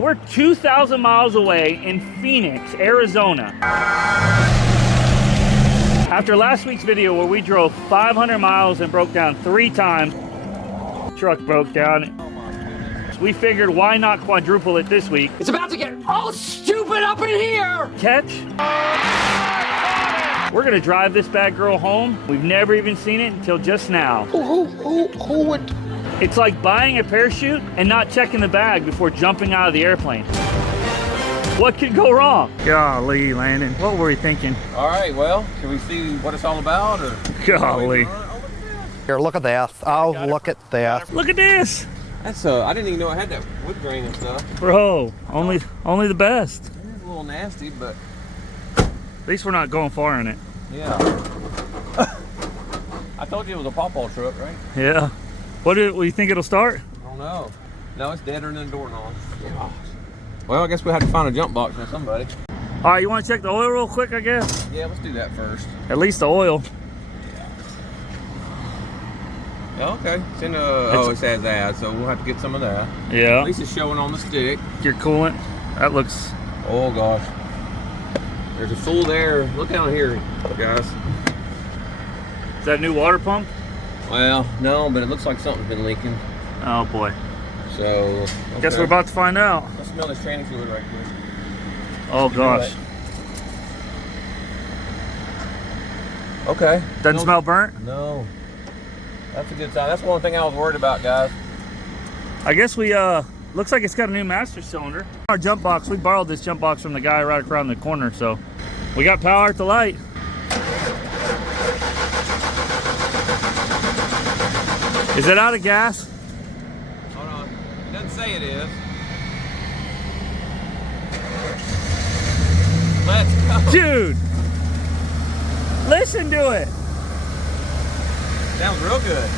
We're 2,000 miles away in Phoenix, Arizona. After last week's video where we drove 500 miles and broke down 3 times, truck broke down. We figured why not quadruple it this week. It's about to get all stupid up in here! Catch. We're gonna drive this bad girl home. We've never even seen it until just now. Who would? It's like buying a parachute and not checking the bag before jumping out of the airplane. What could go wrong? Golly, Landon, what were we thinking? All right, well, can we see what it's all about? Or Golly. Here, look at that. Oh, look at that. Look at this. That's I didn't even know I had that wood grain and stuff. Bro, only the best. It's a little nasty, but At least we're not going far in it. yeah. I told you it was a pawpaw truck, right? Yeah. What do you think it'll start? I don't know. No, it's deader than a doorknob. Gosh. Well, I guess we have to find a jump box from somebody. All right, you want to check the oil real quick, I guess? Yeah, let's do that first. At least the oil. Oh, okay. It's in it says that, so we'll have to get some of that. Yeah. At least it's showing on the stick. Your coolant. That looks... Oh, gosh. There's a full there. Look down here, guys. Is that a new water pump? Well, no, but it looks like something's been leaking. Oh, boy. So, okay. Guess we're about to find out. Let's smell this training fluid right quick. Oh, gosh. Okay. Doesn't smell burnt? No. That's a good sign. That's one thing I was worried about, guys. I guess we, looks like it's got a new master cylinder. Our jump box, we borrowed this jump box from the guy right around the corner, so we got power at the light. Is it out of gas? Hold on. It doesn't say it is. Let's go. Dude! Listen to it! Sounds real good.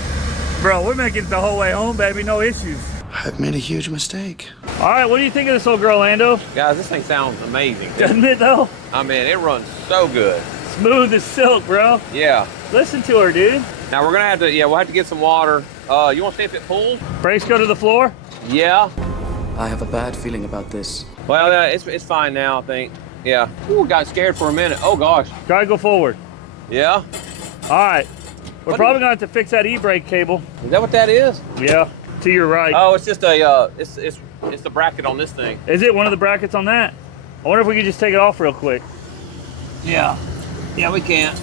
Bro, we're making it the whole way home, baby. No issues. I've made a huge mistake. All right, what do you think of this old girl, Lando? Guys, this thing sounds amazing. Doesn't it, though? I mean, it runs so good. Smooth as silk, bro. Yeah. Listen to her, dude. Now, we're going to have to, we'll have to get some water. You want to see if it pulls? Brakes go to the floor? Yeah. I have a bad feeling about this. Well, it's fine now, I think. Yeah. Ooh, got scared for a minute. Oh, gosh. Try to go forward. Yeah? All right. We're probably going to have to fix that e-brake cable. Is that what that is? Yeah, to your right. Oh, it's just a, it's the bracket on this thing. Is it one of the brackets on that? I wonder if we could just take it off real quick. Yeah. Yeah, we can.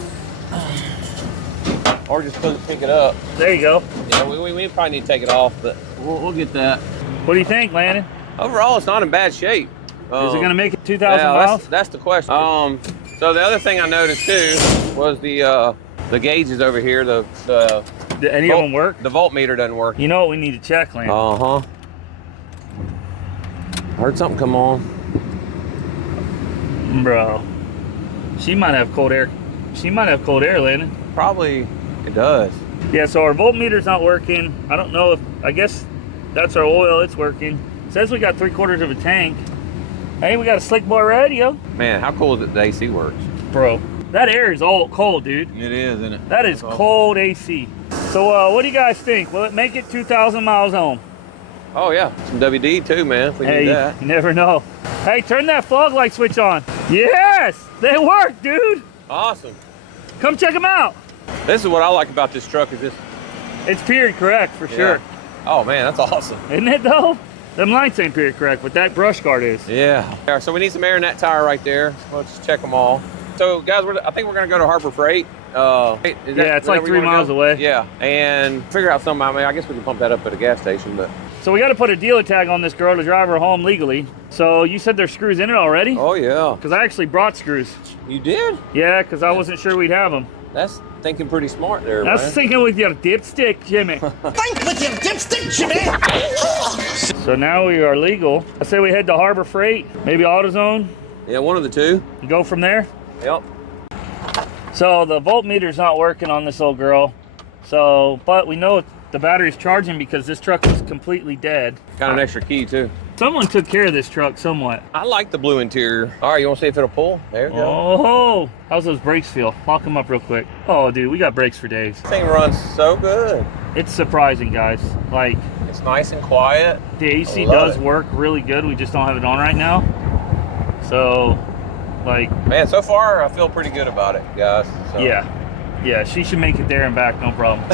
Or just pick it up. There you go. Yeah, we probably need to take it off, but we'll get that. What do you think, Landon? Overall, it's not in bad shape. Is it going to make it 2,000 miles? That's the question. So the other thing I noticed too was the gauges over here. Do any of them work? The voltmeter doesn't work. You know what we need to check, Landon? Uh-huh. Heard something come on. Bro, she might have cold air. She might have cold air, Landon. Probably it does. Yeah, so our voltmeter's not working. I don't know if, I guess that's our oil, it's working. It says we got 3/4 of a tank. Hey, we got a slick boy radio. Man, how cool is it the AC works? Bro, that air is all cold, dude. It is, isn't it? That is cold AC. So what do you guys think? Will it make it 2,000 miles home? Oh yeah, some WD too, man, if we Hey, need that. you never know. Hey, turn that fog light switch on. Yes, they work, dude. Awesome. Come check them out. This is what I like about this truck is this. It's period correct for sure. Oh man, that's awesome. Isn't it though? Them lights ain't period correct, but that brush guard is. Yeah. So we need some air in that tire right there. Let's check them all. So guys, I think we're gonna go to Harbor Freight. Yeah, it's like 3 miles away. Yeah, and figure out something. I mean, I guess we can pump that up at a gas station, but. So we got to put a dealer tag on this girl to drive her home legally. So you said there's screws in it already? Oh yeah. Because I actually brought screws. You did? Yeah, because I wasn't sure we'd have them. That's thinking pretty smart there, That's man. thinking with your dipstick, Jimmy. Think with your dipstick, Jimmy! So now we are legal. I say we head to Harbor Freight, maybe AutoZone, Yeah, one of the two. and go from there. Yep. So the voltmeter's not working on this old girl. So, but we know the battery's charging because this truck is completely dead. Got an extra key too. Someone took care of this truck somewhat. I like the blue interior. All right, you want to see if it'll pull? There you go. Oh, how's those brakes feel? Lock them up real quick. Oh, dude, we got brakes for days. This thing runs so good. It's surprising, guys. Like, It's nice and quiet. The AC love does it. work really good. We just don't have it on right now. So, like, Man, so far I feel pretty good about it, guys. So. yeah, she should make it there and back, no problem.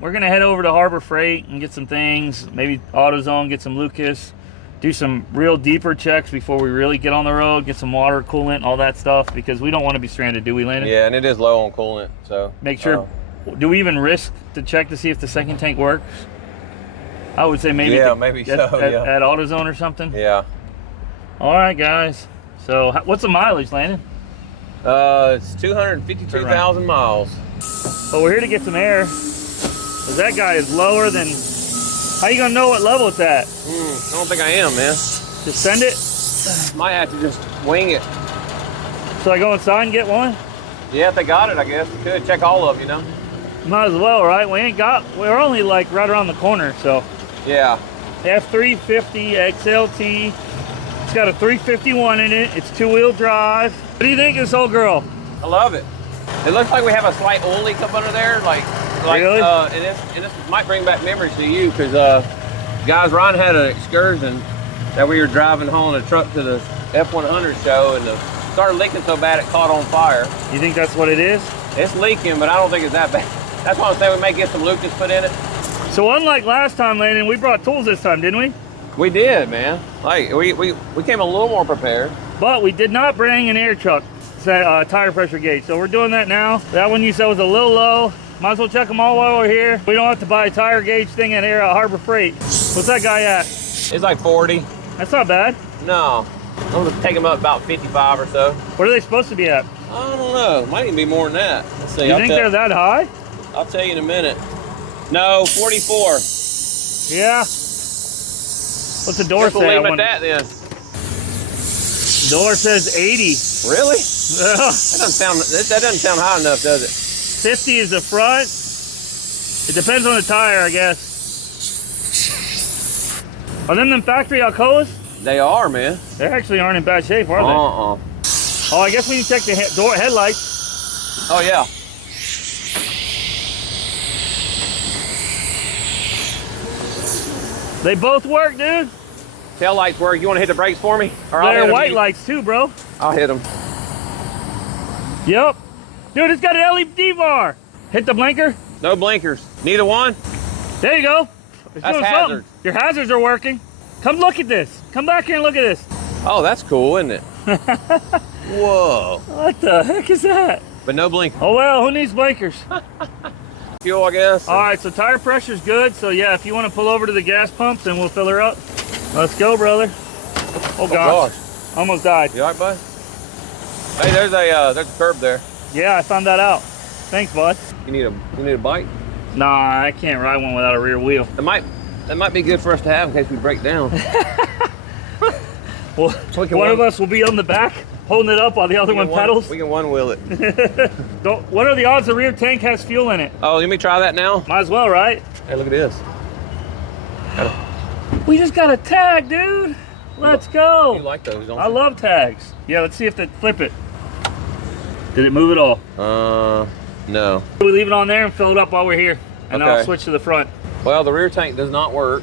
We're gonna head over to Harbor Freight and get some things, maybe AutoZone, get some Lucas, do some real deeper checks before we really get on the road, get some water, coolant, all that stuff, because we don't want to be stranded, do we, Landon? Yeah, and it is low on coolant, so. Make sure, do we even risk to check to see if the second tank works? I would say maybe. Yeah, maybe so, yeah. At AutoZone or something? Yeah. All right, guys. So what's the mileage, Landon? It's 252,000 miles. But we're here to get some air, because that guy is lower than, how you gonna know what level it's at? I don't think I am, man. Just send it? Might have to just wing it. So I go inside and get one? Yeah, if they got it, I guess. We could check all of, you know? Might as well, right? We're only like right around the corner, so. Yeah. F350 XLT. It's got a 351 in it. It's 2-wheel drive. What do you think of this old girl? I love it. It looks like we have a slight oil leak up under there, like Really? And this might bring back memories to you, because guys, Ron had an excursion that we were driving hauling a truck to the F100 show, and it started leaking so bad it caught on fire. You think that's what it is? It's leaking, but I don't think it's that bad. That's why I'm saying we may get some Lucas put in it. So unlike last time, Landon, we brought tools this time, didn't we? We did, man. Like we came a little more prepared. But we did not bring an air truck tire pressure gauge. So we're doing that now. That one you said was a little low. Might as well check them all while we're here. We don't have to buy a tire gauge thing at Harbor Freight. What's that guy at? It's like 40. That's not bad. No. I'm gonna take them up about 55 or so. What are they supposed to be at? I don't know. Might even be more than that. Let's see. You think they're that high? I'll tell you in a minute. No, 44. Yeah. What's the door Guess we'll say? leave it at that then. Door says 80. Really? That doesn't sound high enough, does it? 50 is the front. It depends on the tire, I guess. Are them factory Alcoas? They are, man. They actually aren't in bad shape, are they? Oh, I guess we can check the door headlights. Oh, yeah. They both work, dude. Tail lights work. You want to hit the brakes for me? Or They're white lights too, bro. I'll hit them. Yep. Dude, it's got an LED bar. Hit the blinker. No blinkers. Neither one? There you go. It's That's doing hazard. something. Your hazards are working. Come look at this. Come back here and look at this. Oh, that's cool, isn't it? Whoa. What the heck is that? But no blink. Oh, well, who needs blinkers? Fuel, I guess. All right, so tire pressure's good. So, yeah, if you want to pull over to the gas pumps, then we'll fill her up. Let's go, brother. Oh, gosh. Almost died. You all right, bud? Hey, there's a curb there. Yeah, I found that out. Thanks, bud. You need a bike? Nah, I can't ride one without a rear wheel. That might be good for us to have in case we break down. Well, one of us will be on the back, holding it up while the other one pedals. We can one-wheel it. What are the odds the rear tank has fuel in it? Oh, let me try that now. Might as well, right? Hey, look at this. We just got a tag, dude. Let's go. You like those, don't you? I love tags. Yeah, let's see if they flip it. Did it move at all? No. We leave it on there and fill it up while we're here, and I'll switch to the front. Well, the rear tank does not work.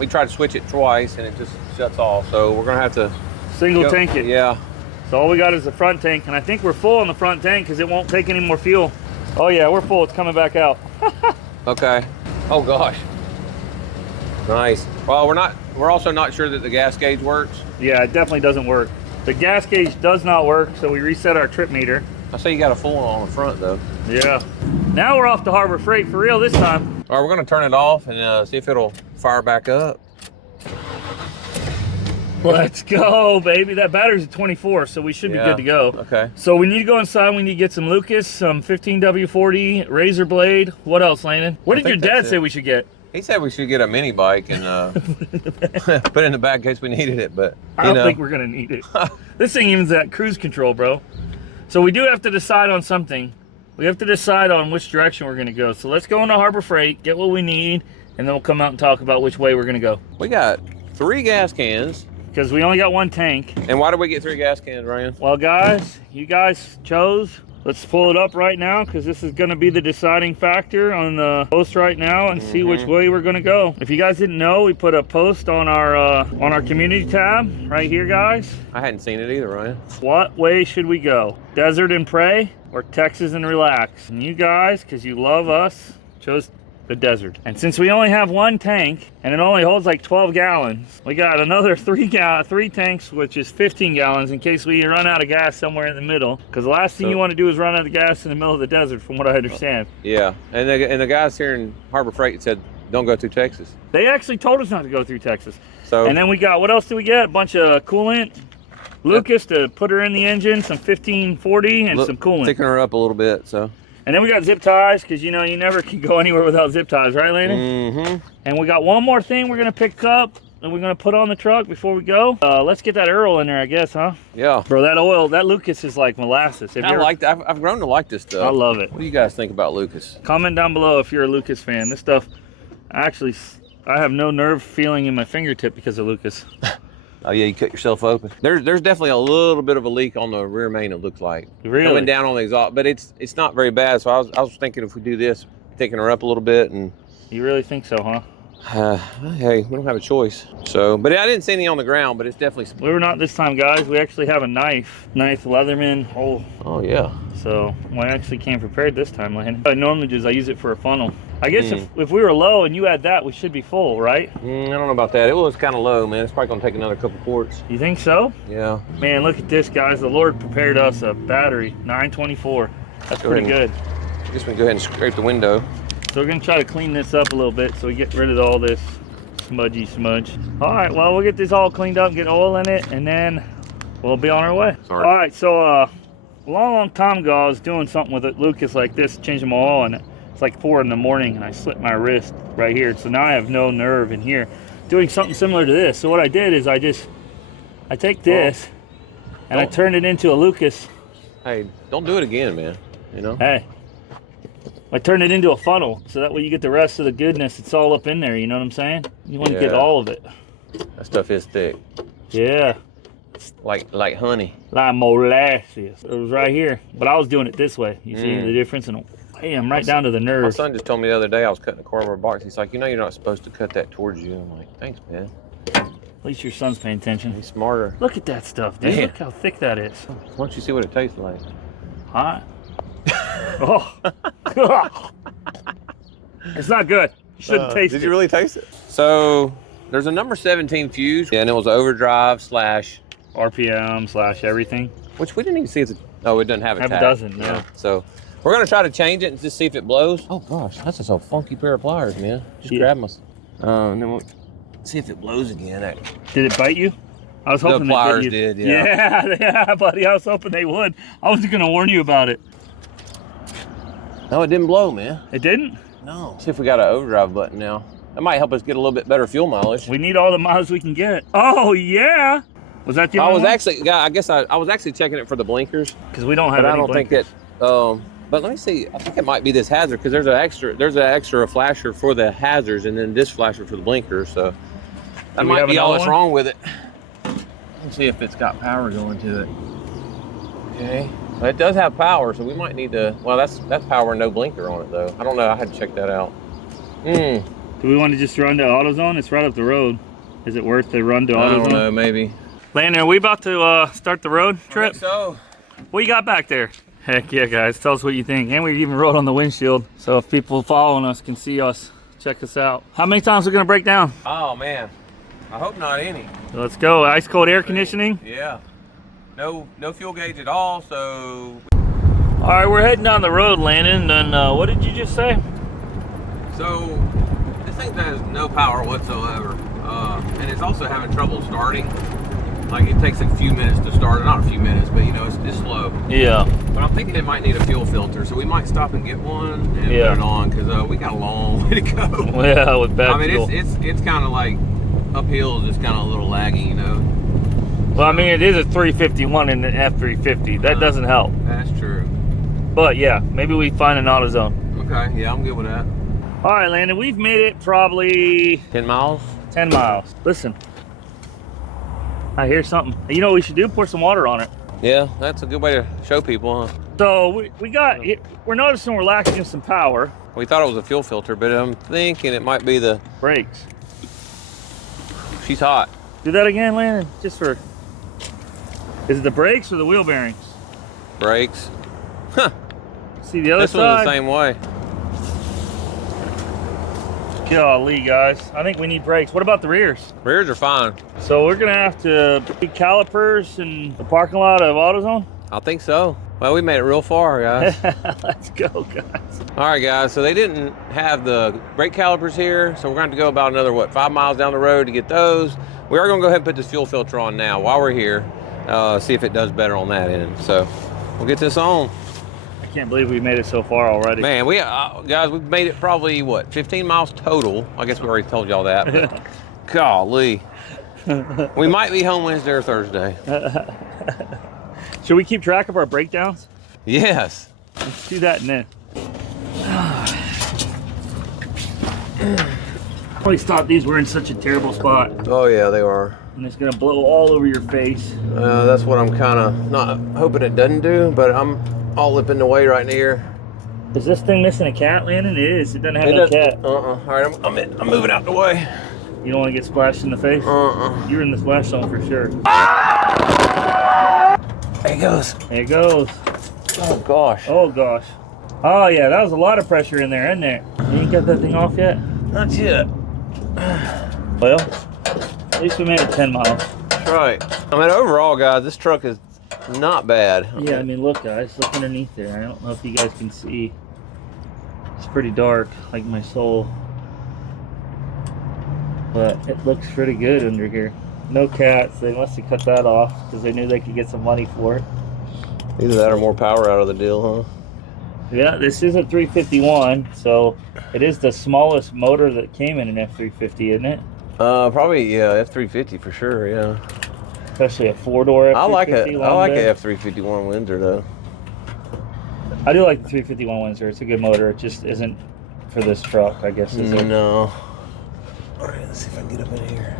We tried to switch it twice and it just shuts off. So we're gonna have to single tank it. Yeah. So all we got is the front tank, and I think we're full on the front tank because it won't take any more fuel. Oh yeah, we're full. It's coming back out. Okay. Oh gosh. Nice. Well, we're also not sure that the gas gauge works. Yeah, it definitely doesn't work. The gas gauge does not work, so we reset our trip meter. I say you got a full one on the front though. Yeah. Now we're off to Harbor Freight for real this time. All right, we're gonna turn it off and see if it'll fire back up. Let's go, baby. That battery's at 24, so we should be good to go. Okay. So we need to go inside. We need to get some Lucas, some 15W40, razor blade. What else, Landon? What did your dad say we should get? He said we should get a mini bike and put it in the back in case we needed it, but I don't think we're gonna need it. This thing even's at cruise control, bro. So we do have to decide on something. We have to decide on which direction we're gonna go. So let's go into Harbor Freight, get what we need, and then we'll come out and talk about which way we're gonna go. We got 3 gas cans. Because we only got 1 tank. And why did we get 3 gas cans, Ryan? Well, guys, you guys chose Let's pull it up right now because this is going to be the deciding factor on the post right now and see which way we're going to go. If you guys didn't know, we put a post on our community tab right here, guys. I hadn't seen it either, Ryan. What way should we go? Desert and pray or Texas and relax? And you guys, because you love us, chose the desert. And since we only have one tank and it only holds like 12 gallons, we got another three tanks, which is 15 gallons in case we run out of gas somewhere in the middle. Because the last thing you want to do is run out of gas in the middle of the desert, from what I understand. Yeah, and the guys here in Harbor Freight said, don't go through Texas. They actually told us not to go through Texas. So, and then we got, what else did we get? A bunch of coolant. Lucas to put her in the engine, some 1540 and some coolant. Ticking her up a little bit, so. And then we got zip ties, because you know you never can go anywhere without zip ties, right, Landon? Mm-hmm. And we got one more thing we're gonna pick up and we're gonna put on the truck before we go. Let's get that Earl in there, I guess, huh? Yeah. Bro, that oil, that Lucas is like molasses. I've grown to like this stuff. I love it. What do you guys think about Lucas? Comment down below if you're a Lucas fan. This stuff, actually, I have no nerve feeling in my fingertip because of Lucas. Oh yeah, you cut yourself open. There's definitely a little bit of a leak on the rear main, it looks like. Really? Coming down on the exhaust, but it's not very bad. So I was thinking if we do this, taking her up a little bit and. You really think so, huh? Hey, we don't have a choice. So, but I didn't see any on the ground, but it's definitely. We were not this time, guys. We actually have a knife Leatherman hole. Oh yeah. So I actually came prepared this time, Landon. I normally just I use it for a funnel. I guess if we were low and you had that, we should be full, right? I don't know about that. It was kind of low, man. It's probably gonna take another couple quarts. You think so? Yeah. Man, look at this, guys. The Lord prepared us a battery, 924. That's pretty good. I guess we can go ahead and scrape the window. So we're gonna try to clean this up a little bit so we get rid of all this smudge. All right, well, we'll get this all cleaned up, get oil in it, and then we'll be on our way. Sorry. All right, so a long time ago, I was doing something with it, Lucas, like this, changing my oil, and it's like 4 in the morning, and I slipped my wrist right here. So now I have no nerve in here. Doing something similar to this. So what I did is I take this, and I turned it into a Lucas. Hey, don't do it again, man. You know? Hey. I turn it into a funnel, so that way you get the rest of the goodness. It's all up in there, you know what I'm saying? You want to get all of it. That stuff is thick. Yeah. Like honey. Like molasses. It was right here, but I was doing it this way. You see the difference? And bam, right down to the nerve. My son just told me the other day I was cutting a cardboard box. He's like, you know you're not supposed to cut that towards you. I'm like, thanks, man. At least your son's paying attention. He's smarter. Look at that stuff, dude. Man. Look how thick that is. Why don't you see what it tastes like? Hot. Oh. It's not good. You shouldn't taste it. Did you really taste it? So there's a number 17 fuse, and it was overdrive slash RPM slash everything. Which we didn't even see. It doesn't have a tag. It doesn't, no. Yeah. So we're gonna try to change it and just see if it blows. Oh gosh, that's just a funky pair of pliers, man. Just grab my. And then we'll see if it blows again. Did it bite you? I was hoping the pliers they did. Yeah. Yeah, buddy. I was hoping they would. I was gonna warn you about it. No, it didn't blow, man. It didn't? No. See if we got an overdrive button now. That might help us get a little bit better fuel mileage. We need all the miles we can get. Oh yeah. Was that the only one? I guess I was actually checking it for the blinkers. Because we don't have any blinkers. Think that. But let me see. I think it might be this hazard because there's an extra flasher for the hazards and then this flasher for the blinkers. So that might be all that's wrong with it. Let's see if it's got power going to it. Okay. Well, it does have power, so we might need to. Well, that's power and no blinker on it though. I don't know. I had to check that out. Do we want to just run to AutoZone? It's right up the road. Is it worth the run to AutoZone? I don't know. Maybe. Landon, are we about to start the road trip? I think so. What you got back there? Heck yeah, guys. Tell us what you think. And we even wrote on the windshield, so if people following us can see us, check us out. How many times are we gonna break down? Oh man, I hope not any. Let's go. Ice cold air conditioning. Yeah. No fuel gauge at all. So. All right, we're heading down the road, Landon. And what did you just say? So this thing has no power whatsoever, and it's also having trouble starting. Like it takes a few minutes to start, not a few minutes, but you know, it's slow. Yeah. But I'm thinking it might need a fuel filter, so we might stop and get one and put it on, because we got a long way to go. Yeah, with bad fuel. I mean, it's kind of like uphill, just kind of a little laggy, you know. Well, I mean, it is a 351 in an F350. That doesn't help. That's true. But yeah, maybe we find an AutoZone. Okay, yeah, I'm good with that. All right, Landon, we've made it probably 10 miles. 10 miles. Listen. I hear something. You know what we should do? Pour some water on it. Yeah, that's a good way to show people, huh? So we're noticing we're lacking some power. We thought it was a fuel filter, but I'm thinking it might be the Brakes. She's hot. Do that again, Landon, just for, is it the brakes or the wheel bearings? Brakes. Huh. See the other this side? This one's the same way. Golly, guys. I think we need brakes. What about the rears? Rears are fine. So we're gonna have to put calipers in the parking lot of AutoZone? I think so. Well, we made it real far, guys. Let's go, guys. All right, guys. So they didn't have the brake calipers here, so we're going to go about another, what, 5 miles down the road to get those. We are going to go ahead and put this fuel filter on now while we're here, see if it does better on that end. So we'll get this on. I can't believe we made it so far already. Man, we guys, we've made it probably, what, 15 miles total. I guess we already told y'all that, but golly. We might be home Wednesday or Thursday. Should we keep track of our breakdowns? Yes. Let's do that and then. I always thought these were in such a terrible spot. Oh yeah, they are. And it's gonna blow all over your face. That's what I'm kind of not hoping it doesn't do, but I'm all up in the way right here. Is this thing missing a cat, Landon? It is. It doesn't have no cat. All right, I'm moving out the way. You don't want to get splashed in the face? You're in the splash zone for sure. There it goes. There it goes. Oh gosh. Oh gosh. Oh yeah, that was a lot of pressure in there, isn't there? You ain't got that thing off yet? Not yet. Well, at least we made it 10 miles. That's right. I mean, overall, guys, this truck is not bad. Yeah, I mean, look, guys, look underneath there. I don't know if you guys can see. It's pretty dark, like my soul. But it looks pretty good under here. No cats. They must have cut that off because they knew they could get some money for it. Either that or more power out of the deal, huh? Yeah, this is a 351, so it is the smallest motor that came in an F350, isn't it? Probably, yeah, F350 for sure, yeah. Especially a 4-door F350. I like a F351 Windsor though. I do like the 351 Windsor. It's a good motor. It just isn't for this truck, I guess. Is it? No. All right, let's see if I can get up in here.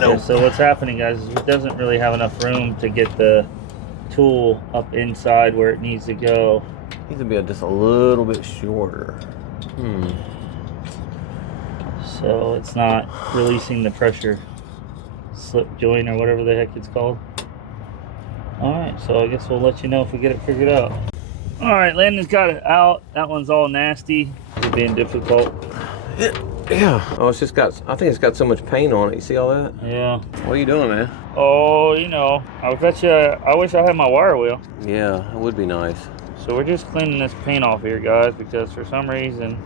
No. Yeah, so what's happening, guys, is it doesn't really have enough room to get the tool up inside where it needs to go. Needs to be just a little bit shorter. So it's not releasing the pressure slip joint or whatever the heck it's called. All right, so I guess we'll let you know if we get it figured out. All right, Landon's got it out. That one's all nasty. It's being difficult. Yeah. Oh, it's just got, I think it's got so much paint on it. You see all that? Yeah. What are you doing, man? Oh, you know, I bet you, I wish I had my wire wheel. Yeah, it would be nice. So we're just cleaning this paint off here, guys, because for some reason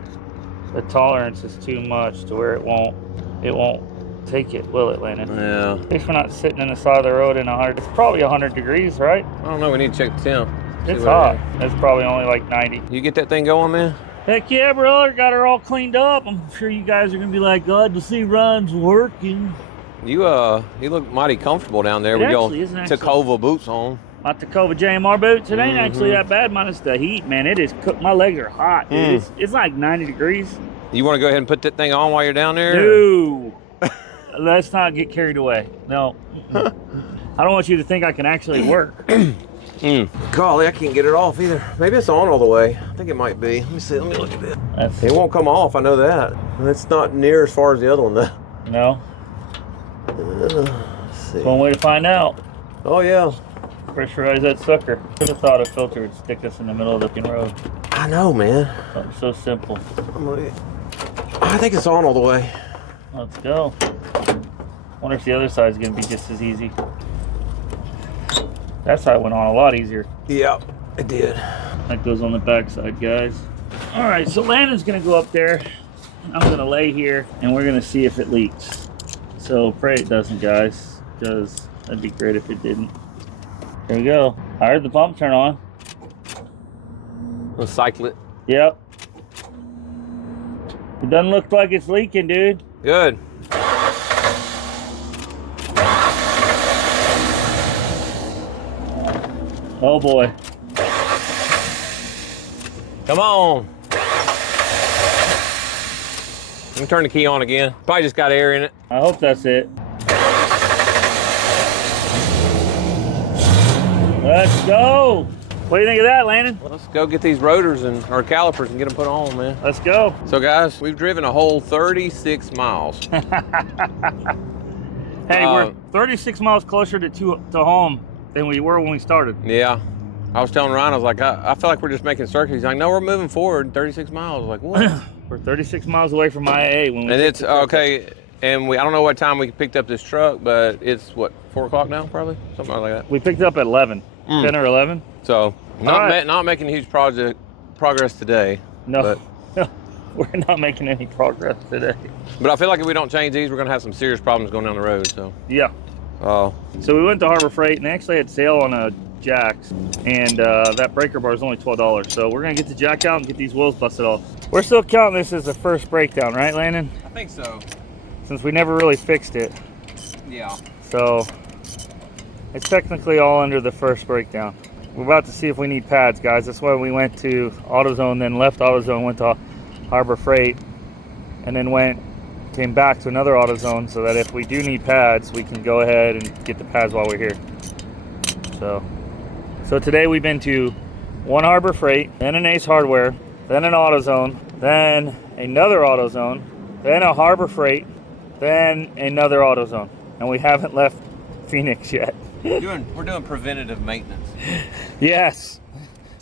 the tolerance is too much to where it won't take it, will it, Landon? Yeah. At least we're not sitting in the side of the road in 100. It's probably 100 degrees, right? I don't know. We need to check the temp. It's hot. It's probably only like 90. You get that thing going, man? Heck yeah, brother. Got her all cleaned up. I'm sure you guys are going to be like, glad to see Ryan's working. You look mighty comfortable down there with your Tacova boots on. My Tacova JMR boots. It ain't actually that bad minus the heat, man. It is cooked. My legs are hot, dude. It's like 90 degrees. You want to go ahead and put that thing on while you're down there? No. Let's not get carried away. No. I don't want you to think I can actually work. Golly, I can't get it off either. Maybe it's on all the way. I think it might be. Let me see. Let me look at it. It won't come off. I know that. It's not near as far as the other one, though. No. Let's see. One way to find out. Oh, yeah. Pressurize that sucker. Should have thought a filter would stick us in the middle of the road. I know, man. Something so simple. I think it's on all the way. Let's go. Wonder if the other side's gonna be just as easy. That side went on a lot easier. Yep, it did. That goes on the back side, guys. All right, so Landon's gonna go up there. I'm gonna lay here and we're gonna see if it leaks. So pray it doesn't, guys, because that'd be great if it didn't. There we go. I heard the pump turn on. Let's cycle it. Yep. It doesn't look like it's leaking, dude. Good. Oh boy. Come on. Let me turn the key on again. Probably just got air in it. I hope that's it. Let's go. What do you think of that, Landon? Let's go get these rotors and our calipers and get them put on, man. Let's go. So guys, we've driven a whole 36 miles. Hey, we're 36 miles closer to home than we were when we started. Yeah. I was telling Ryan, I was like, I feel like we're just making circuits. He's like, no, we're moving forward 36 miles. I was like, what? We're 36 miles away from IAA when we. And it's okay. And I don't know what time we picked up this truck, but it's what, 4 o'clock now, probably? Something like that. We picked it up at 11, 10 or 11. So not making huge progress today. No, we're not making any progress today. But I feel like if we don't change these, we're gonna have some serious problems going down the road. So yeah. Oh. So we went to Harbor Freight and they actually had sale on a jacks, and that breaker bar is only $12. So we're gonna get the jack out and get these wheels busted off. We're still counting this as the first breakdown, right, Landon? I think so. Since we never really fixed it. Yeah. So it's technically all under the first breakdown. We're about to see if we need pads, guys. That's why we went to AutoZone, then left AutoZone, went to Harbor Freight, and then came back to another AutoZone so that if we do need pads, we can go ahead and get the pads while we're here. So today we've been to one Harbor Freight, then an Ace Hardware, then an AutoZone, then another AutoZone, then a Harbor Freight, then another AutoZone, and we haven't left Phoenix yet. We're doing preventative maintenance. Yes,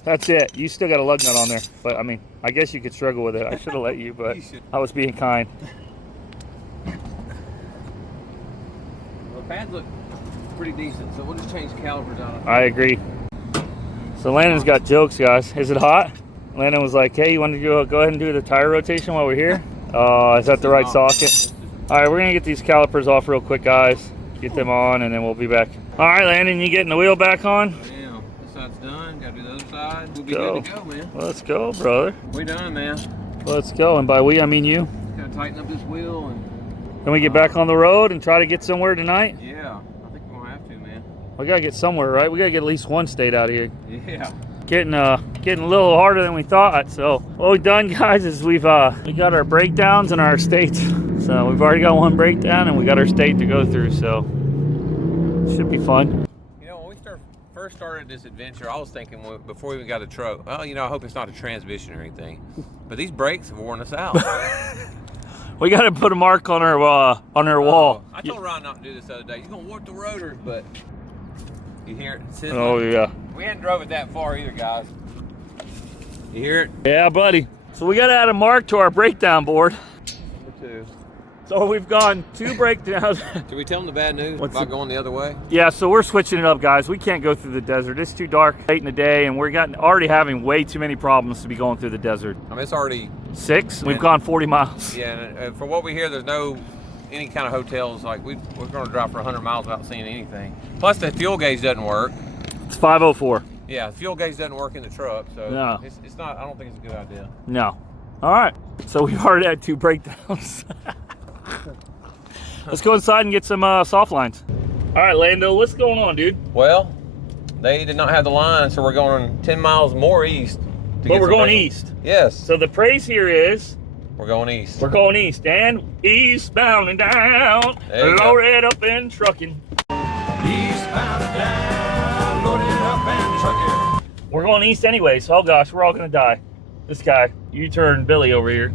that's it. You still got a lug nut on there, but I mean, I guess you could struggle with it. I should have let you, but I was being kind. Well, the pads look pretty decent, so we'll just change calipers out of them. I agree. So Landon's got jokes, guys. Is it hot? Landon was like, hey, you want to go ahead and do the tire rotation while we're here? Is that the right socket? All right, we're going to get these calipers off real quick, guys. Get them on, and then we'll be back. All right, Landon, you getting the wheel back on? Yeah, this side's done. Got to do the other side. We'll be good to go, man. Let's go, brother. We done, man. Let's go, and by we, I mean you. Got to tighten up this wheel. And Can we get back on the road and try to get somewhere tonight? yeah, I think we're going to have to, man. We got to get somewhere, right? We got to get at least one state out of here. Yeah. Getting a little harder than we thought. So what we've done, guys, is we got our breakdowns and our states. So we've already got one breakdown and we got our state to go through. So it should be fun. You know, when we first started this adventure, I was thinking before we even got a truck, well, you know, I hope it's not a transmission or anything. But these brakes have worn us out. We got to put a mark on our wall. I told Ron not to do this the other day. He's gonna warp the rotors, but you hear it sizzling? Oh yeah. We hadn't drove it that far either, guys. You hear it? Yeah, buddy. So we got to add a mark to our breakdown board. Number 2. So we've gone 2 breakdowns. Did we tell them the bad news about going the other way? Yeah, so we're switching it up, guys. We can't go through the desert. It's too dark late in the day, and we're already having way too many problems to be going through the desert. I mean, it's already 6. We've gone 40 miles. Yeah, and for what we hear, there's any kind of hotels. Like we're going to drive for 100 miles without seeing anything. Plus, the fuel gauge doesn't work. It's 504. Yeah, the fuel gauge doesn't work in the truck, so No. it's not. I don't think it's a good idea. No. All right. So we've already had 2 breakdowns. Let's go inside and get some soft lines. All right, Lando, what's going on, dude? Well, they did not have the line, so we're going 10 miles more east. But we're going east. Yes. So the praise here is We're going east. we're going east and eastbound and down, loaded up and trucking. Eastbound and down, loaded up and trucking. We're going east anyways. Oh gosh, we're all gonna die. This guy, U-turn Billy over here.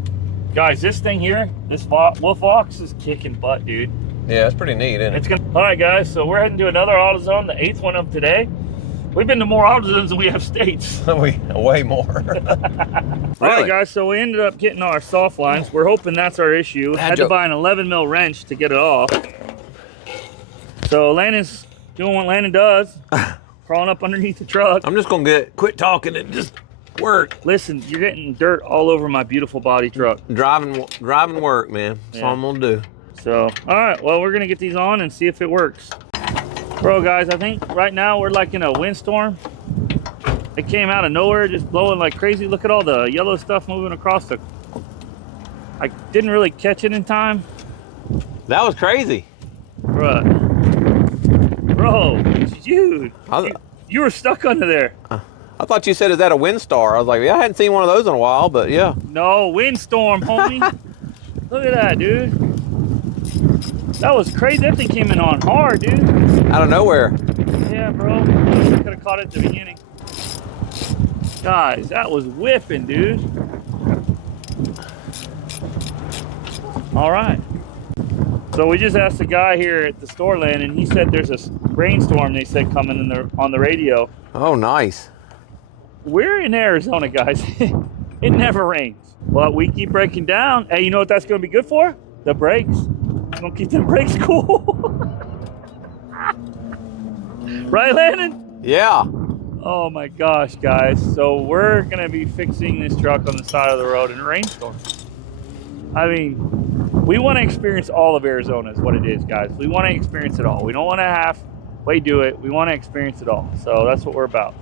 Guys, this thing here, this Wolf Ox is kicking butt, dude. Yeah, it's pretty neat, isn't it? All right, guys, so we're heading to another AutoZone, the 8th one of today. We've been to more AutoZones than we have states. Way more. All right, guys, so we ended up getting our soft lines. We're hoping that's our issue. Had to buy an 11 mil wrench to get it off. So Landon's doing what Landon does, crawling up underneath the truck. I'm just going to quit talking and just work. Listen, you're getting dirt all over my beautiful body truck. Driving work, man. That's all I'm going to do. So, all right, well, we're going to get these on and see if it works. Bro, guys, I think right now we're like in a windstorm. It came out of nowhere, just blowing like crazy. Look at all the yellow stuff moving across the... I didn't really catch it in time. That was crazy. Bro, dude, you were stuck under there. I thought you said, is that a windstar? I was like, yeah, I hadn't seen one of those in a while, but yeah. No, windstorm, homie. Look at that, dude. That was crazy. That thing came in on hard, dude. Out of nowhere. Yeah, bro. I could have caught it at the beginning. Guys, that was whipping, dude. All right. So we just asked the guy here at the store land, and he said there's a rainstorm, they said, coming in on the radio. Oh, nice. We're in Arizona, guys. It never rains. But we keep breaking down. Hey, you know what that's going to be good for? The brakes. It's going to keep them brakes cool. Right, Landon? Yeah. Oh my gosh, guys. So we're going to be fixing this truck on the side of the road in a rainstorm. I mean, we want to experience all of Arizona is what it is, guys. We want to experience it all. We don't want to halfway do it. We want to experience it all. So that's what we're about.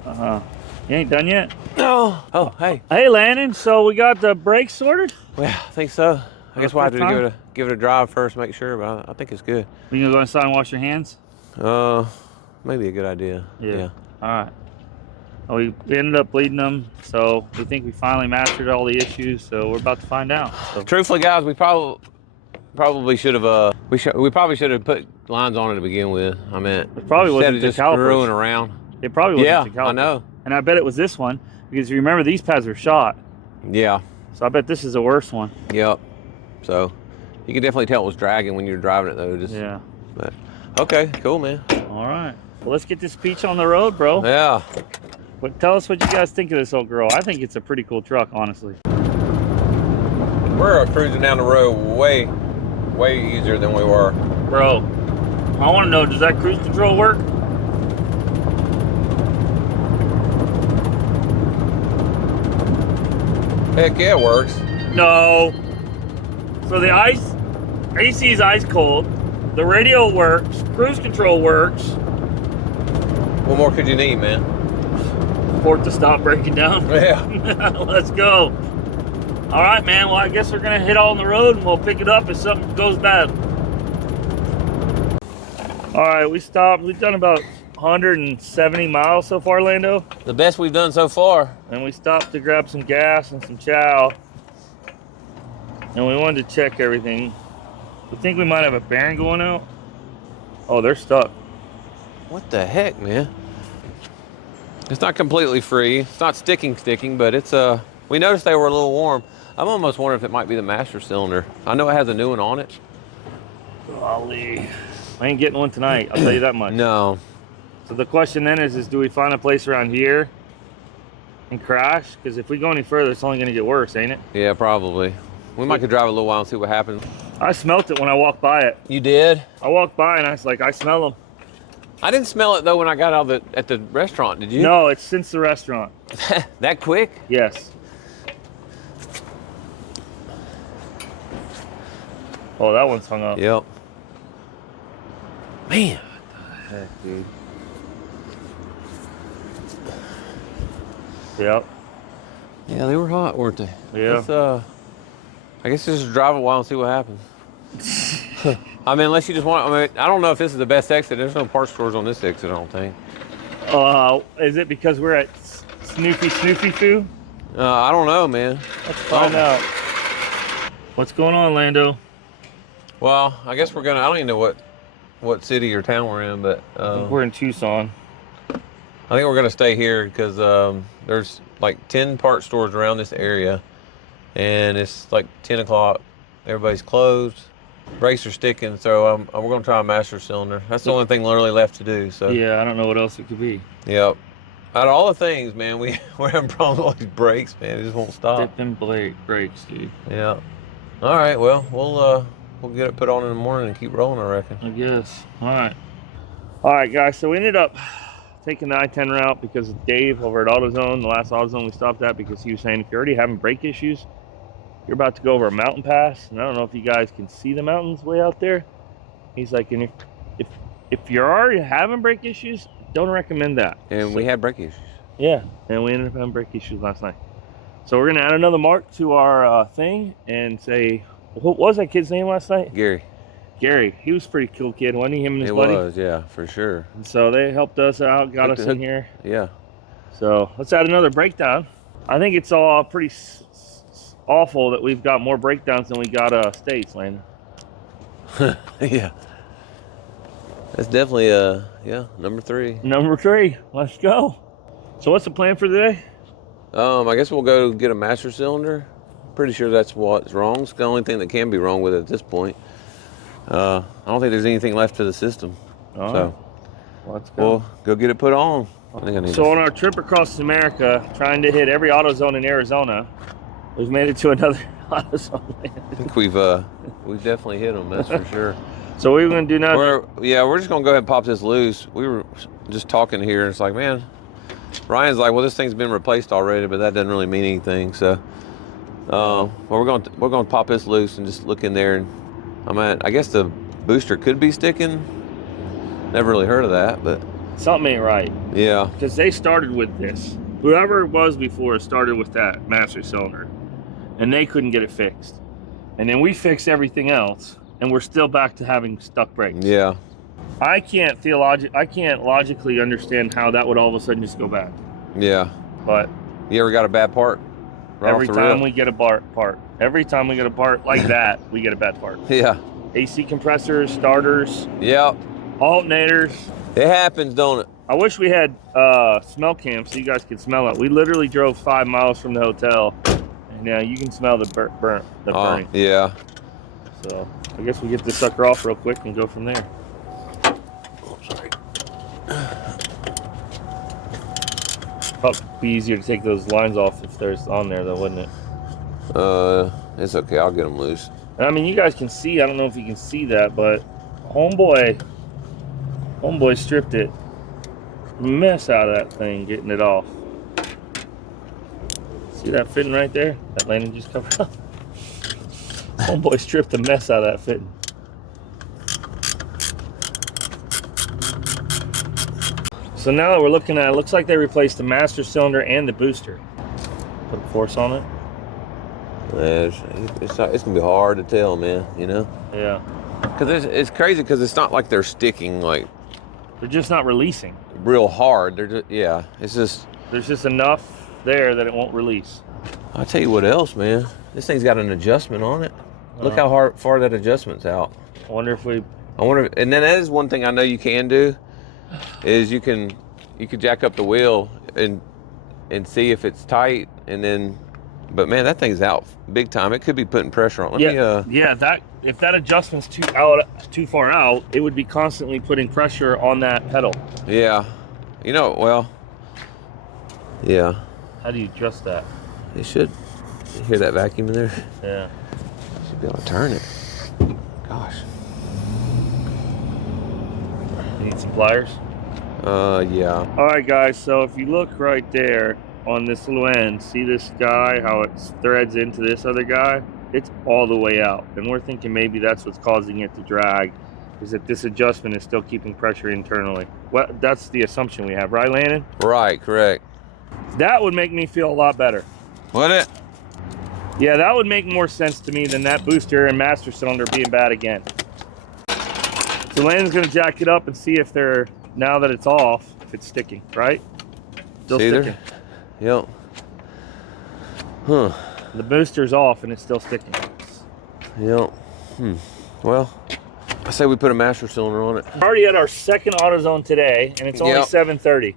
You ain't done yet? No. Oh, hey. Hey, Landon. So we got the brakes sorted? Well, I think so. I guess we'll have to give it a drive first, make sure, but I think it's good. You gonna go inside and wash your hands? Maybe a good idea. Yeah. All right. Well, we ended up bleeding them, so we think we finally mastered all the issues. So we're about to find out. So. Truthfully, guys, we probably should have we probably should have put lines on it to begin with. I mean, it probably wasn't just the calipers. screwing around. It probably wasn't the calipers. I know. And I bet it was this one because you remember these pads are shot. Yeah. So I bet this is the worst one. Yep. So you can definitely tell it was dragging when you're driving it though. Yeah. But okay, cool, man. All right. Well, let's get this peach on the road, bro. Yeah. But tell us what you guys think of this old girl. I think it's a pretty cool truck, honestly. We're cruising down the road way easier than we were. Bro, I want to know, does that cruise control work? Heck yeah, it works. No. So the AC is ice cold. The radio works. Cruise control works. What more could you need, man? Port to stop breaking down. Yeah. Let's go. All right, man. Well, I guess we're going to hit on the road and we'll pick it up if something goes bad. All right, we stopped. We've done about 170 miles so far, Lando. The best we've done so far. And we stopped to grab some gas and some chow. And we wanted to check everything. We think we might have a bearing going out. Oh, they're stuck. What the heck, man? It's not completely free. It's not sticking, but it's we noticed they were a little warm. I'm almost wondering if it might be the master cylinder. I know it has a new one on it. Golly. I ain't getting one tonight, I'll tell you that much. No. So the question then is do we find a place around here and crash? Because if we go any further, it's only going to get worse, ain't it? Yeah, probably. We might could drive a little while and see what happens. I smelt it when I walked by it. You did? I walked by and I was like, I smell them. I didn't smell it though when I got out at the restaurant. Did you? No, it's since the restaurant. That quick? Yes. Oh, that one's hung up. Yep. Man, what the heck, dude? Yep. Yeah, they were hot, weren't they? Yeah. Let's, I guess just drive a while and see what happens. I mean, unless you just want, I mean, I don't know if this is the best exit. There's no parts stores on this exit, I don't think. Is it because we're at Snoopy Foo? I don't know, man. Let's find out. What's going on, Lando? Well, I guess we're gonna, I don't even know what city or town we're in, but I think we're in Tucson. I think we're gonna stay here because there's like 10 part stores around this area, and it's like 10 o'clock. Everybody's closed. Brakes are sticking, so we're gonna try a master cylinder. That's the only thing literally left to do. So yeah, I don't know what else it could be. Yep. Out of all the things, man, we're having problems with all these brakes, man. It just won't stop. Dipping brakes, dude. Yeah. All right. Well, we'll get it put on in the morning and keep rolling, I reckon. I guess. All right, guys. So we ended up taking the I-10 route because of Dave over at AutoZone, the last AutoZone we stopped at, because he was saying if you're already having brake issues, you're about to go over a mountain pass, and I don't know if you guys can see the mountains way out there. He's like, and if you're already having brake issues, don't recommend that. And we had brake issues. Yeah, and we ended up having brake issues last night. So we're gonna add another mark to our thing and say, what was that kid's name last night? Gary. He was a pretty cool kid, wasn't he? Him and his buddy. It was, yeah, for sure. And so they helped us out, got us in here. Yeah. So let's add another breakdown. I think it's all pretty awful that we've got more breakdowns than we got states, Lane. Yeah. That's definitely number 3. Number 3. Let's go. So what's the plan for today? I guess we'll go get a master cylinder. Pretty sure that's what's wrong. It's the only thing that can be wrong with it at this point. I don't think there's anything left to the system. All so right. Let's go. we'll go get it put on. I think I need So on our trip across America, trying to hit every AutoZone in Arizona, we've made it to another AutoZone land. I think we've definitely hit them, that's for sure. So what are we going to do now? We're just gonna go ahead and pop this loose. We were just talking here, and it's like, man, Ryan's like, well, this thing's been replaced already, but that doesn't really mean anything. So, well, we're gonna pop this loose and just look in there. And I guess the booster could be sticking. Never really heard of that, but Something ain't right. yeah. Because they started with this. Whoever it was before started with that master cylinder, and they couldn't get it fixed. And then we fixed everything else, and we're still back to having stuck brakes. Yeah. I can't logically understand how that would all of a sudden just go bad. Yeah. But You ever got a bad part? Right every off the time rip? we get a part, every time we get a part like that, we get a bad part. Yeah. AC compressors, starters, Yeah. alternators. It happens, don't it? I wish we had smell cams so you guys could smell it. We literally drove 5 miles from the hotel, and you can smell the burning. Yeah. So I guess we get this sucker off real quick and go from there. Oh, sorry. Probably be easier to take those lines off if there's on there, though, wouldn't it? It's okay. I'll get them loose. And I mean, you guys can see. I don't know if you can see that, but homeboy stripped it. Mess out of that thing, getting it off. See that fitting right there? That landing just covered up. Homeboy stripped the mess out of that fitting. So now that we're looking at it, looks like they replaced the master cylinder and the booster. Put force on it. It's gonna be hard to tell, man. You know? Yeah. Because it's crazy because it's not like they're sticking like They're just not releasing. real hard. They're just, yeah. It's just. There's just enough there that it won't release. I'll tell you what else, man. This thing's got an adjustment on it. Look how far that adjustment's out. I wonder if we... And then that is one thing I know you can do, is you can jack up the wheel and see if it's tight, and then, but man, that thing's out big time. It could be putting pressure on. If that adjustment's too far out, it would be constantly putting pressure on that pedal. Yeah. Well, yeah. How do you adjust that? You should. You hear that vacuum in there? Yeah. Should be able to turn it. Gosh. You need some pliers? Yeah. All right, guys, so if you look right there on this little end, see this guy, how it threads into this other guy? It's all the way out. And we're thinking maybe that's what's causing it to drag, is that this adjustment is still keeping pressure internally. Well, that's the assumption we have, right, Landon? Right, correct. That would make me feel a lot better. Would it? Yeah, that would make more sense to me than that booster and master cylinder being bad again. So Landon's gonna jack it up and see if they're, now that it's off, if it's sticking, right? Still sticking. Yep. Huh. The booster's off and it's still sticking. Yep. Well, I say we put a master cylinder on it. We already had our second AutoZone today, and it's only 7:30.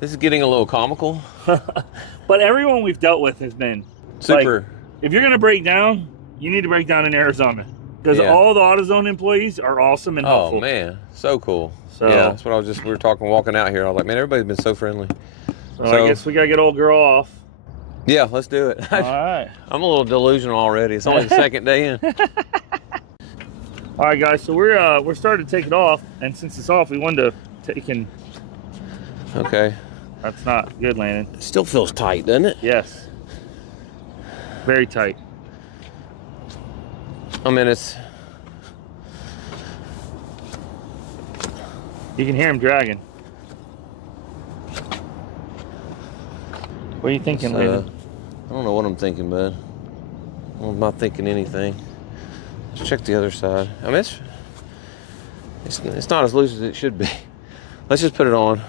This is getting a little comical. But everyone we've dealt with has been Super. Like, if you're gonna break down, you need to break down in Arizona, because all the AutoZone employees are awesome and helpful. Oh man, so cool. So yeah, that's what we were talking, walking out here. I was like, man, everybody's been so friendly. So I guess we gotta get old girl off. Yeah, let's do it. All right. I'm a little delusional already. It's only the second day in. All right, guys. So we're starting to take it off, and since it's off, we wanted to take in. Okay. That's not good, Landon. It still feels tight, doesn't it? Yes. Very tight. I mean, it's. You can hear him dragging. What are you thinking, Landon? I don't know what I'm thinking, bud. I'm not thinking anything. Let's check the other side. I mean, it's not as loose as it should be. Let's just put it on.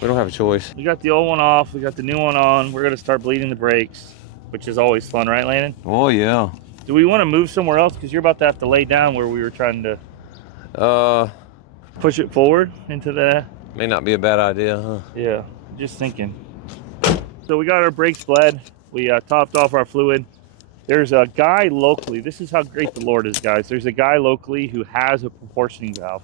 We don't have a choice. We got the old one off. We got the new one on. We're gonna start bleeding the brakes, which is always fun, right, Landon? Oh yeah. Do we want to move somewhere else? Because you're about to have to lay down where we were trying to push it forward into the. May not be a bad idea, huh? Yeah, just thinking. So we got our brakes bled. We topped off our fluid. There's a guy locally. This is how great the Lord is, guys. There's a guy locally who has a proportioning valve.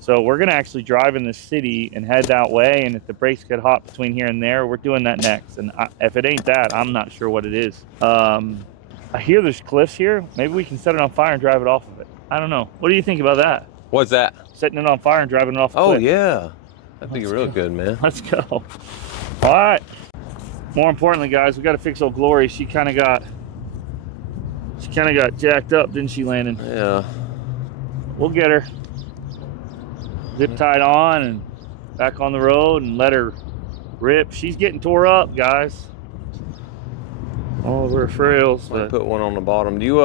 So we're going to actually drive in the city and head that way. And if the brakes get hot between here and there, we're doing that next. And if it ain't that, I'm not sure what it is. I hear there's cliffs here. Maybe we can set it on fire and drive it off of it. I don't know. What do you think about that? What's that? Setting it on fire and driving it off a cliff. Yeah. That'd be real good, man. Let's go. All right. More importantly, guys, we got to fix old Glory. She kind of got jacked up, didn't she, Landon? Yeah. We'll get her zip tied on and back on the road and let her rip. She's getting tore up, guys. All of her frails. I put one on the bottom. Do you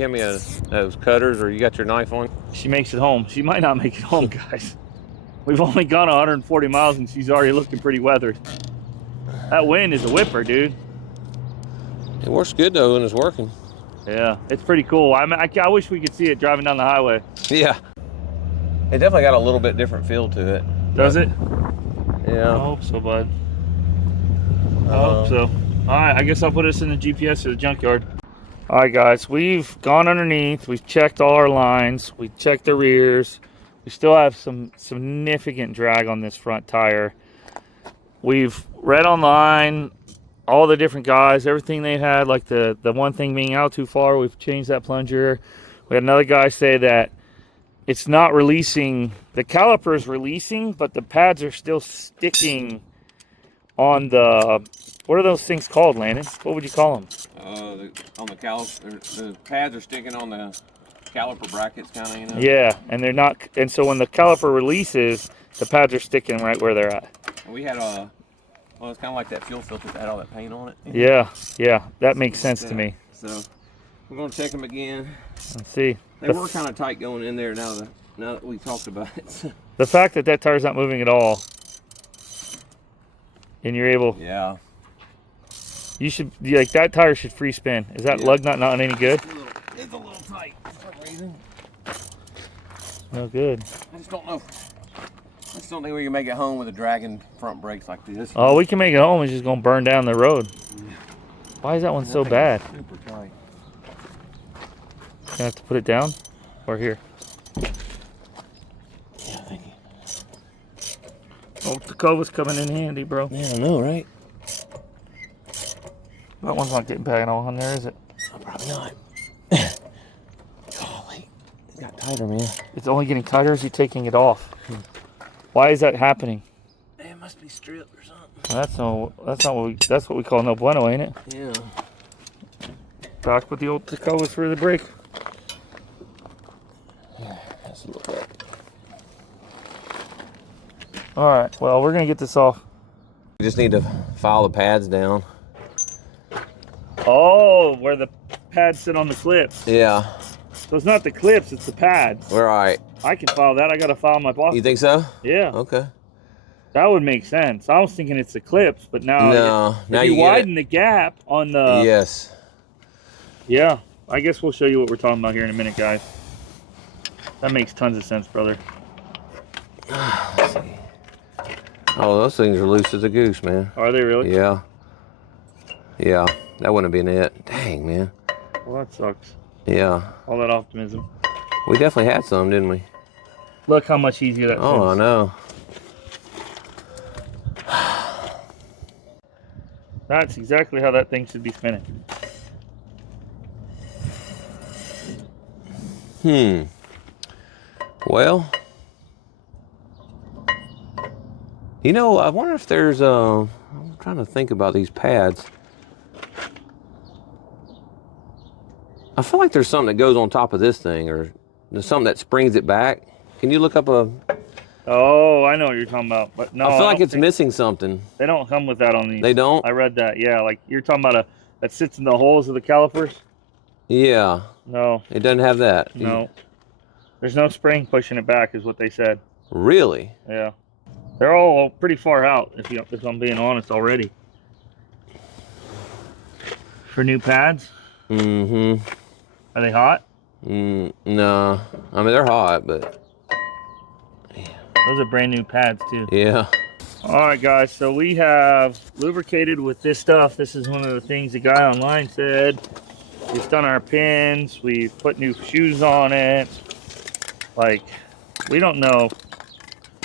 hand me those cutters, or you got your knife on? She makes it home. She might not make it home, guys. We've only gone 140 miles and she's already looking pretty weathered. That wind is a whipper, dude. It works good though when it's working. Yeah, it's pretty cool. I wish we could see it driving down the highway. Yeah. It definitely got a little bit different feel to it. Does it? Yeah. I hope so, bud. I hope so. All right, I guess I'll put us in the GPS to the junkyard. All right, guys, we've gone underneath. We've checked all our lines. We checked the rears. We still have some significant drag on this front tire. We've read online all the different guys, everything they had, like the one thing being out too far. We've changed that plunger. We had another guy say that it's not releasing, the caliper's releasing, but the pads are still sticking on the, what are those things called, Landon? What would you call them? On the the pads are sticking on the caliper brackets, kind of, you know? Yeah, and they're not, and so when the caliper releases, the pads are sticking right where they're at. We had well, it's kind of like that fuel filter that had all that paint on it. Yeah, that makes sense to me. So we're gonna check them again. Let's see. They were kind of tight going in there now that we talked about it. The fact that that tire's not moving at all, and you're able, Yeah. you should, like, that tire should free spin. Is that lug nut not any good? It's a little tight for some reason. No good. I just don't know. I just don't think we can make it home with a dragging front brakes like this. Oh, we can make it home. It's just gonna burn down the road. Why is that one so bad? Super tight. Gonna have to put it down, or here. Yeah, thank you. Oh, the cover's coming in handy, bro. Yeah, I know, right? That one's not getting back on there, is it? Oh, probably not. Golly, it got tighter, man. It's only getting tighter as you're taking it off. Why is that happening? It must be stripped or something. That's what we call no bueno, ain't it? Yeah. Back with the old covers for the brake. Let's look at. All right. Well, we're gonna get this off. We just need to file the pads down. Oh, where the pads sit on the clips. Yeah. So it's not the clips, it's the pads. We're all right. I can file that. I gotta file my boss. You think so? Yeah. Okay. That would make sense. I was thinking it's the clips, but now No. if Now you you get widen the gap on the Yes. Yeah. I guess we'll show you what we're talking about here in a minute, guys. That makes tons of sense, brother. Let's see. Oh, those things are loose as a goose, man. Are they really? Yeah. Yeah. That wouldn't have been it. Dang, man. Well, that sucks. Yeah. All that optimism. We definitely had some, didn't we? Look how much easier that Oh, I feels. know. That's exactly how that thing should be spinning. Well, you know, I wonder if there's I'm trying to think about these pads. I feel like there's something that goes on top of this thing, or there's something that springs it back. Can you look up a... Oh, I know what you're talking about. But no, I feel like don't it's think- missing something. They don't come with that on these. They don't? I read that. Yeah, like you're talking about that sits in the holes of the calipers. Yeah. No, It doesn't have that. no. There's no spring pushing it back, is what they said. Really? Yeah, they're all pretty far out. If I'm being honest already. For new pads, Mm-hmm. are they hot? No. I mean, they're hot, but... Those are brand new pads too. Yeah. All right, guys, so we have lubricated with this stuff. This is one of the things the guy online said. We've done our pins. We've put new shoes on it. Like, we don't know.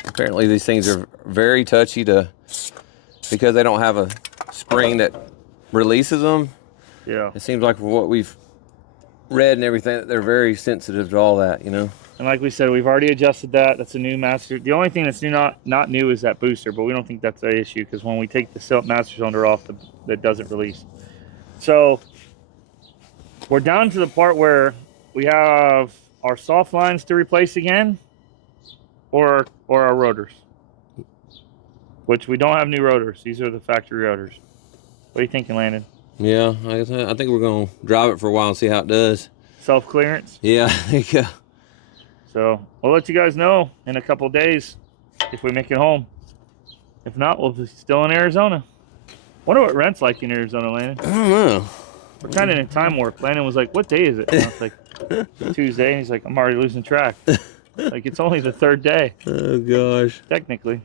Apparently these things are very touchy because they don't have a spring that releases them. Yeah. It seems like from what we've read and everything, that they're very sensitive to all that, you know? And like we said, we've already adjusted that. That's a new master. The only thing that's new, not new is that booster, but we don't think that's an issue because when we take the master cylinder off, that doesn't release. So we're down to the part where we have our soft lines to replace again, or our rotors, which we don't have new rotors. These are the factory rotors. What are you thinking, Landon? Yeah, I think we're going to drive it for a while and see how it does. Self-clearance? Yeah, there you go. So we'll let you guys know in a couple of days if we make it home. If not, we'll be still in Arizona. Wonder what rent's like in Arizona, Landon. I don't know. We're kind of in time warp. Landon was like, what day is it? And I was like, it's Tuesday. And he's like, I'm already losing track. Like, it's only the third day. Oh, gosh. Technically.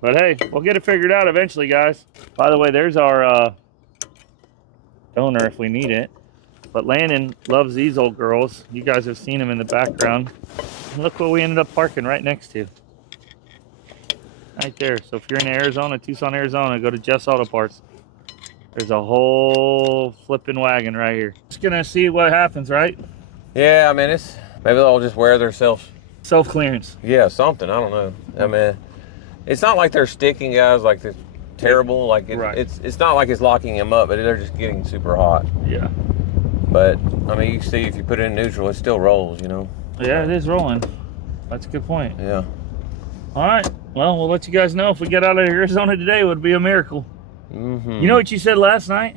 But hey, we'll get it figured out eventually, guys. By the way, there's our donor if we need it. But Landon loves these old girls. You guys have seen them in the background. And look what we ended up parking right next to. Right there. So if you're in Arizona, Tucson, Arizona, go to Jeff's Auto Parts. There's a whole flipping wagon right here. Just gonna see what happens, right? Yeah, I mean, maybe they'll just wear themselves. Self-clearance. Yeah, something. I don't know. I mean, it's not like they're sticking, guys, like it's terrible. Like Right. it's not like it's locking them up, but they're just getting super hot. Yeah. But I mean, you see, if you put it in neutral, it still rolls, you know. Yeah, it is rolling. That's a good point. Yeah. All right. Well, we'll let you guys know if we get out of Arizona today. It would be a miracle. Mm-hmm. You know what you said last night?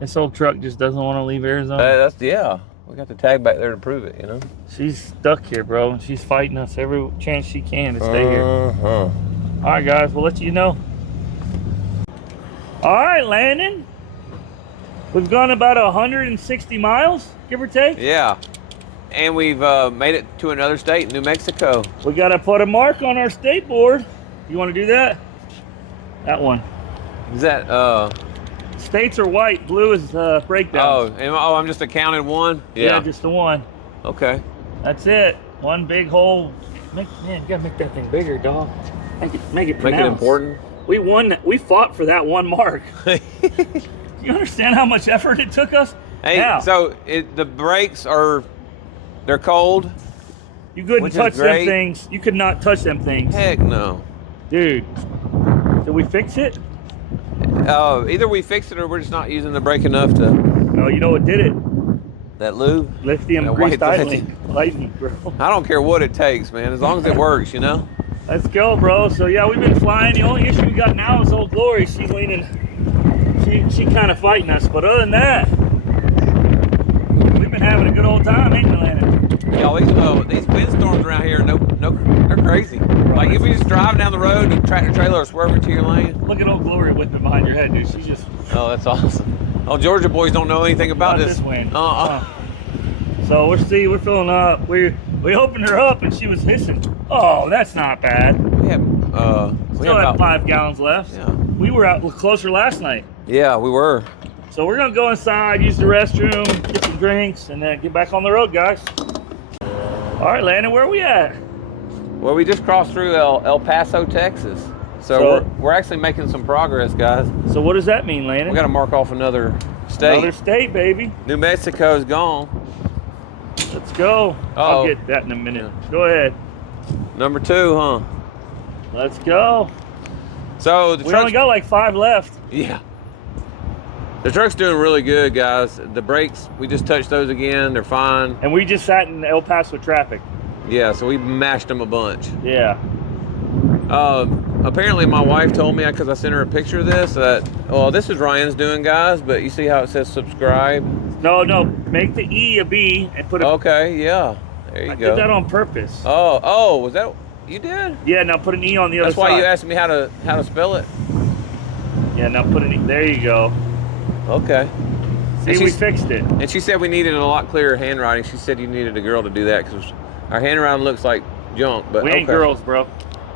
This old truck just doesn't want to leave Arizona. Yeah. We got the tag back there to prove it, you know. She's stuck here, bro, and she's fighting us every chance she can to stay here. Uh-huh. All right, guys, we'll let you know. All right, Landon. We've gone about 160 miles, give or take. Yeah. And we've made it to another state, New Mexico. We got to put a mark on our state board. You want to do that? That one. Is that States are white, blue is breakdown. I'm just accounted one? Yeah, just the one. Okay. That's it. One big hole. Man, you gotta make that thing bigger, dog. Make it Make it pronounced. important. We won that. We fought for that one mark. You understand how much effort it took us? Hey, Now, so the brakes they're cold? you couldn't which is touch them great. things. You could not touch them things. Heck no. Dude, did we fix it? Either we fix it or we're just not using the brake enough to. No, you know what did it? That lube? Lithium That greased white lightning, bro. I don't care what it takes, man, as long as it works, you know? Let's go, bro. So yeah, we've been flying. The only issue we got now is Old Glory. She's leaning. She kind of fighting us, but other than that, we've been having a good old time, ain't we, Landon? Y'all, these windstorms around here, they're crazy. Like if we just drive down the road and tractor trailer or swerve into your lane. Look at Old Glory whipping behind your head, dude. She's just Oh, that's awesome. Oh, Georgia boys don't know anything about not this. this wind. Uh-uh. So we're filling up. We opened her up and she was hissing. Oh, that's not bad. We have Still have 5 gallons left. Yeah. We were out closer last night. Yeah, we were. So we're gonna go inside, use the restroom, get some drinks, and then get back on the road, guys. All right, Landon, where are we at? Well, we just crossed through El Paso, Texas. So we're actually making some progress, guys. So what does that mean, Landon? We got to mark off another state. Another state, baby. New Mexico's gone. Let's go. I'll Uh-oh. get that in a minute. Go ahead. Number 2, huh? Let's go. So the We only got like 5 left. Yeah. The truck's doing really good, guys. The brakes, we just touched those again. They're fine. And we just sat in El Paso traffic. Yeah, so we mashed them a bunch. Yeah. Apparently my wife told me, because I sent her a picture of this, that, well, this is Ryan's doing, guys, but you see how it says subscribe? No, make the E a B and put a... Okay, yeah. There you I go. did that on purpose. Oh, was that, you did? Yeah, now put an E on the other That's side. why you asked me how to spell it? Yeah, now put an E. There you go. Okay. See, we fixed it. And she said we needed a lot clearer handwriting. She said you needed a girl to do that because our handwriting looks like junk. But We ain't okay. girls, bro.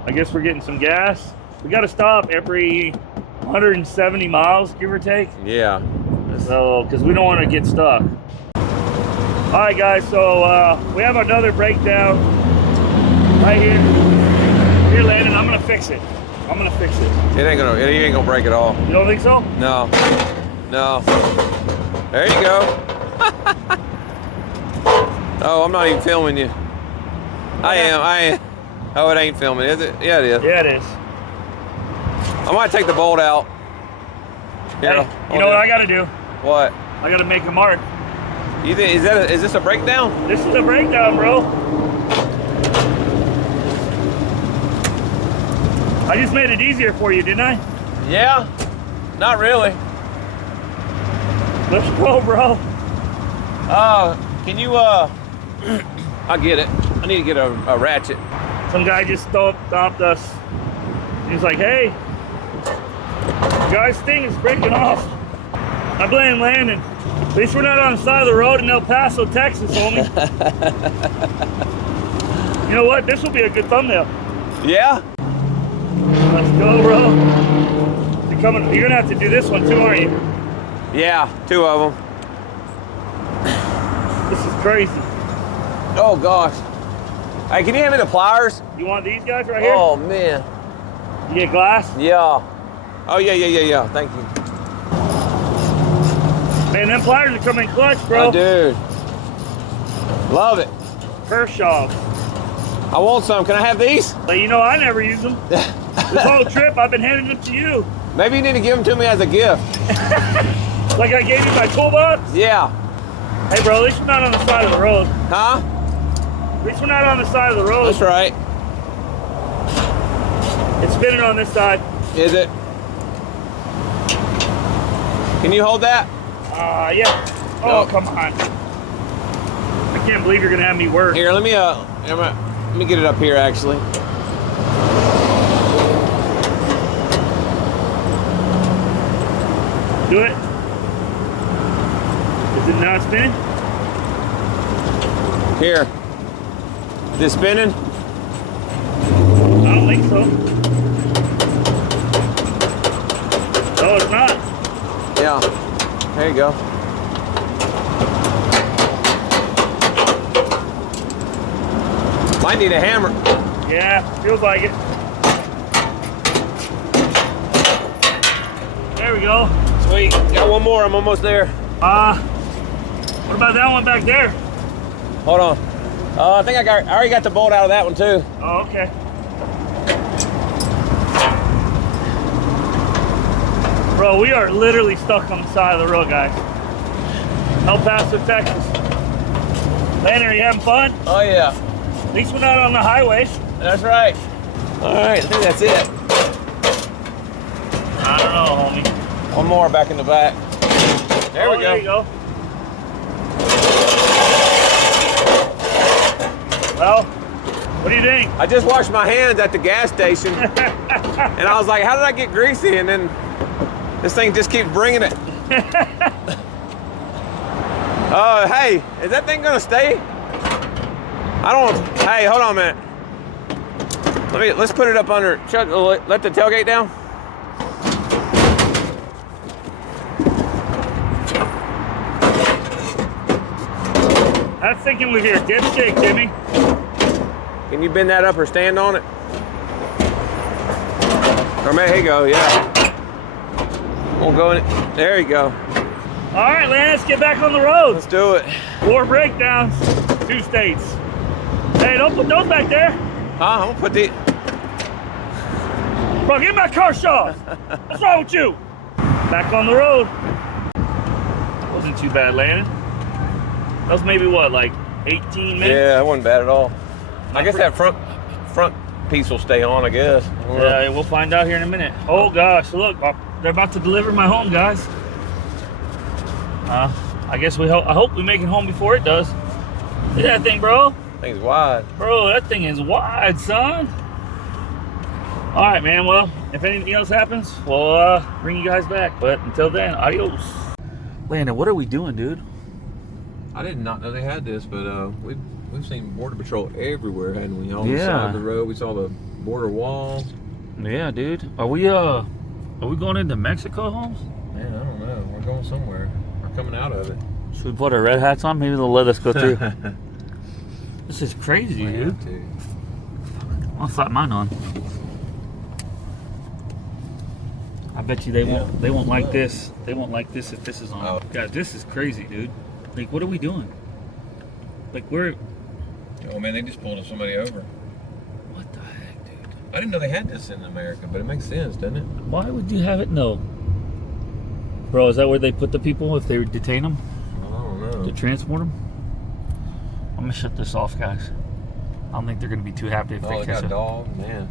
I guess we're getting some gas. We got to stop every 170 miles, give or take. Yeah. So, because we don't want to get stuck. All right, guys. So we have another breakdown right here. Here, Landon. I'm gonna fix it. I'm gonna fix it. It ain't gonna break at all. You don't think so? No. No. There you go. Oh, I'm not even filming you. I am. Oh, it ain't filming, is it? Yeah, it is. Yeah, it is. I might take the bolt out. Here, Hey, you know what I gotta do? What? I gotta make a mark. You think is this a breakdown? This is a breakdown, bro. I just made it easier for you, didn't I? Yeah. Not really. Let's go, bro. Can you I'll get it. I need to get a ratchet. Some guy just stopped us. He's like, hey, the guy's thing is breaking off. I blame Landon. At least we're not on the side of the road in El Paso, Texas, homie. You know what? This will be a good thumbnail. Yeah? Let's go, bro. You're gonna have to do this one too, aren't you? Yeah, 2 of them. This is crazy. Oh gosh. Hey, can you hand me the pliers? You want these guys right here? Oh man. You get glass? Yeah. Oh yeah. Thank you. Man, them pliers are coming clutch, bro. Oh, dude. Love it. Kershaw. I want some. Can I have these? But you know, I never use them. This whole trip, I've been handing them to you. Maybe you need to give them to me as a gift. Like I gave you my toolbox? Yeah. Hey, bro, at least we're not on the side of the road. Huh? At least we're not on the side of the road. That's right. It's spinning on this side. Is it? Can you hold that? Yeah. Oh, come on. I can't believe you're gonna have me work. Here, let me get it up here actually. Do it. Is it not spinning? Here. Is it spinning? I don't think so. No, it's not. Yeah. There you go. Might need a hammer. Yeah, feels like it. There we go. Sweet. Got one more. I'm almost there. What about that one back there? Hold on. I think I already got the bolt out of that one too. Oh, okay. Bro, we are literally stuck on the side of the road, guys. El Paso, Texas. Landon, are you having fun? Oh yeah. At least we're not on the highway. That's right. All right, I think that's it. I don't know, homie. One more back in the back. There we go. There you go. Well, what do you think? I just washed my hands at the gas station, and I was like, how did I get greasy? And then this thing just keeps bringing it. Hey, is that thing gonna stay? I don't, hey, hold on a minute. Let's put it up under, let the tailgate down. That's thinking with your dipstick, Jimmy. Can you bend that up or stand on it? Or maybe, here you go, yeah. We'll go in it. There you go. All right, Lance, let's get back on the road. Let's do it. 4 breakdowns, 2 states. Hey, don't put those back there. Huh? I'm gonna put the. Bro, get my car shot. What's wrong with you? Back on the road. Wasn't too bad, Landon. That was maybe what, like 18 minutes? Yeah, that wasn't bad at all. I guess that front piece will stay on, I guess. Yeah, we'll find out here in a minute. Oh gosh, look, they're about to deliver my home, guys. I guess I hope we make it home before it does. Look at that thing, bro. Thing's wide. Bro, that thing is wide, son. All right, man. Well, if anything else happens, we'll bring you guys back. But until then, adios. Landon, what are we doing, dude? I did not know they had this, but we've seen Border Patrol everywhere, hadn't we? On the side of the road, we saw the border wall. Yeah, dude. Are we going into Mexico, Holmes? Man, I don't know. We're going somewhere. We're coming out of it. Should we put our red hats on? Maybe they'll let us go through. This is crazy, We dude. have to. I'll slap mine on. I bet you they won't like this. They won't like this if this is on. Oh. God, this is crazy, dude. Like, what are we doing? Like, we're... Oh man, they just pulled somebody over. What the heck, dude? I didn't know they had this in America, but it makes sense, doesn't it? Why would you have it? No. Bro, is that where they put the people if they detain them? I don't know. To transport them? I'm gonna shut this off, guys. I don't think they're gonna be too happy if Oh, they they catch got a it. dog, man.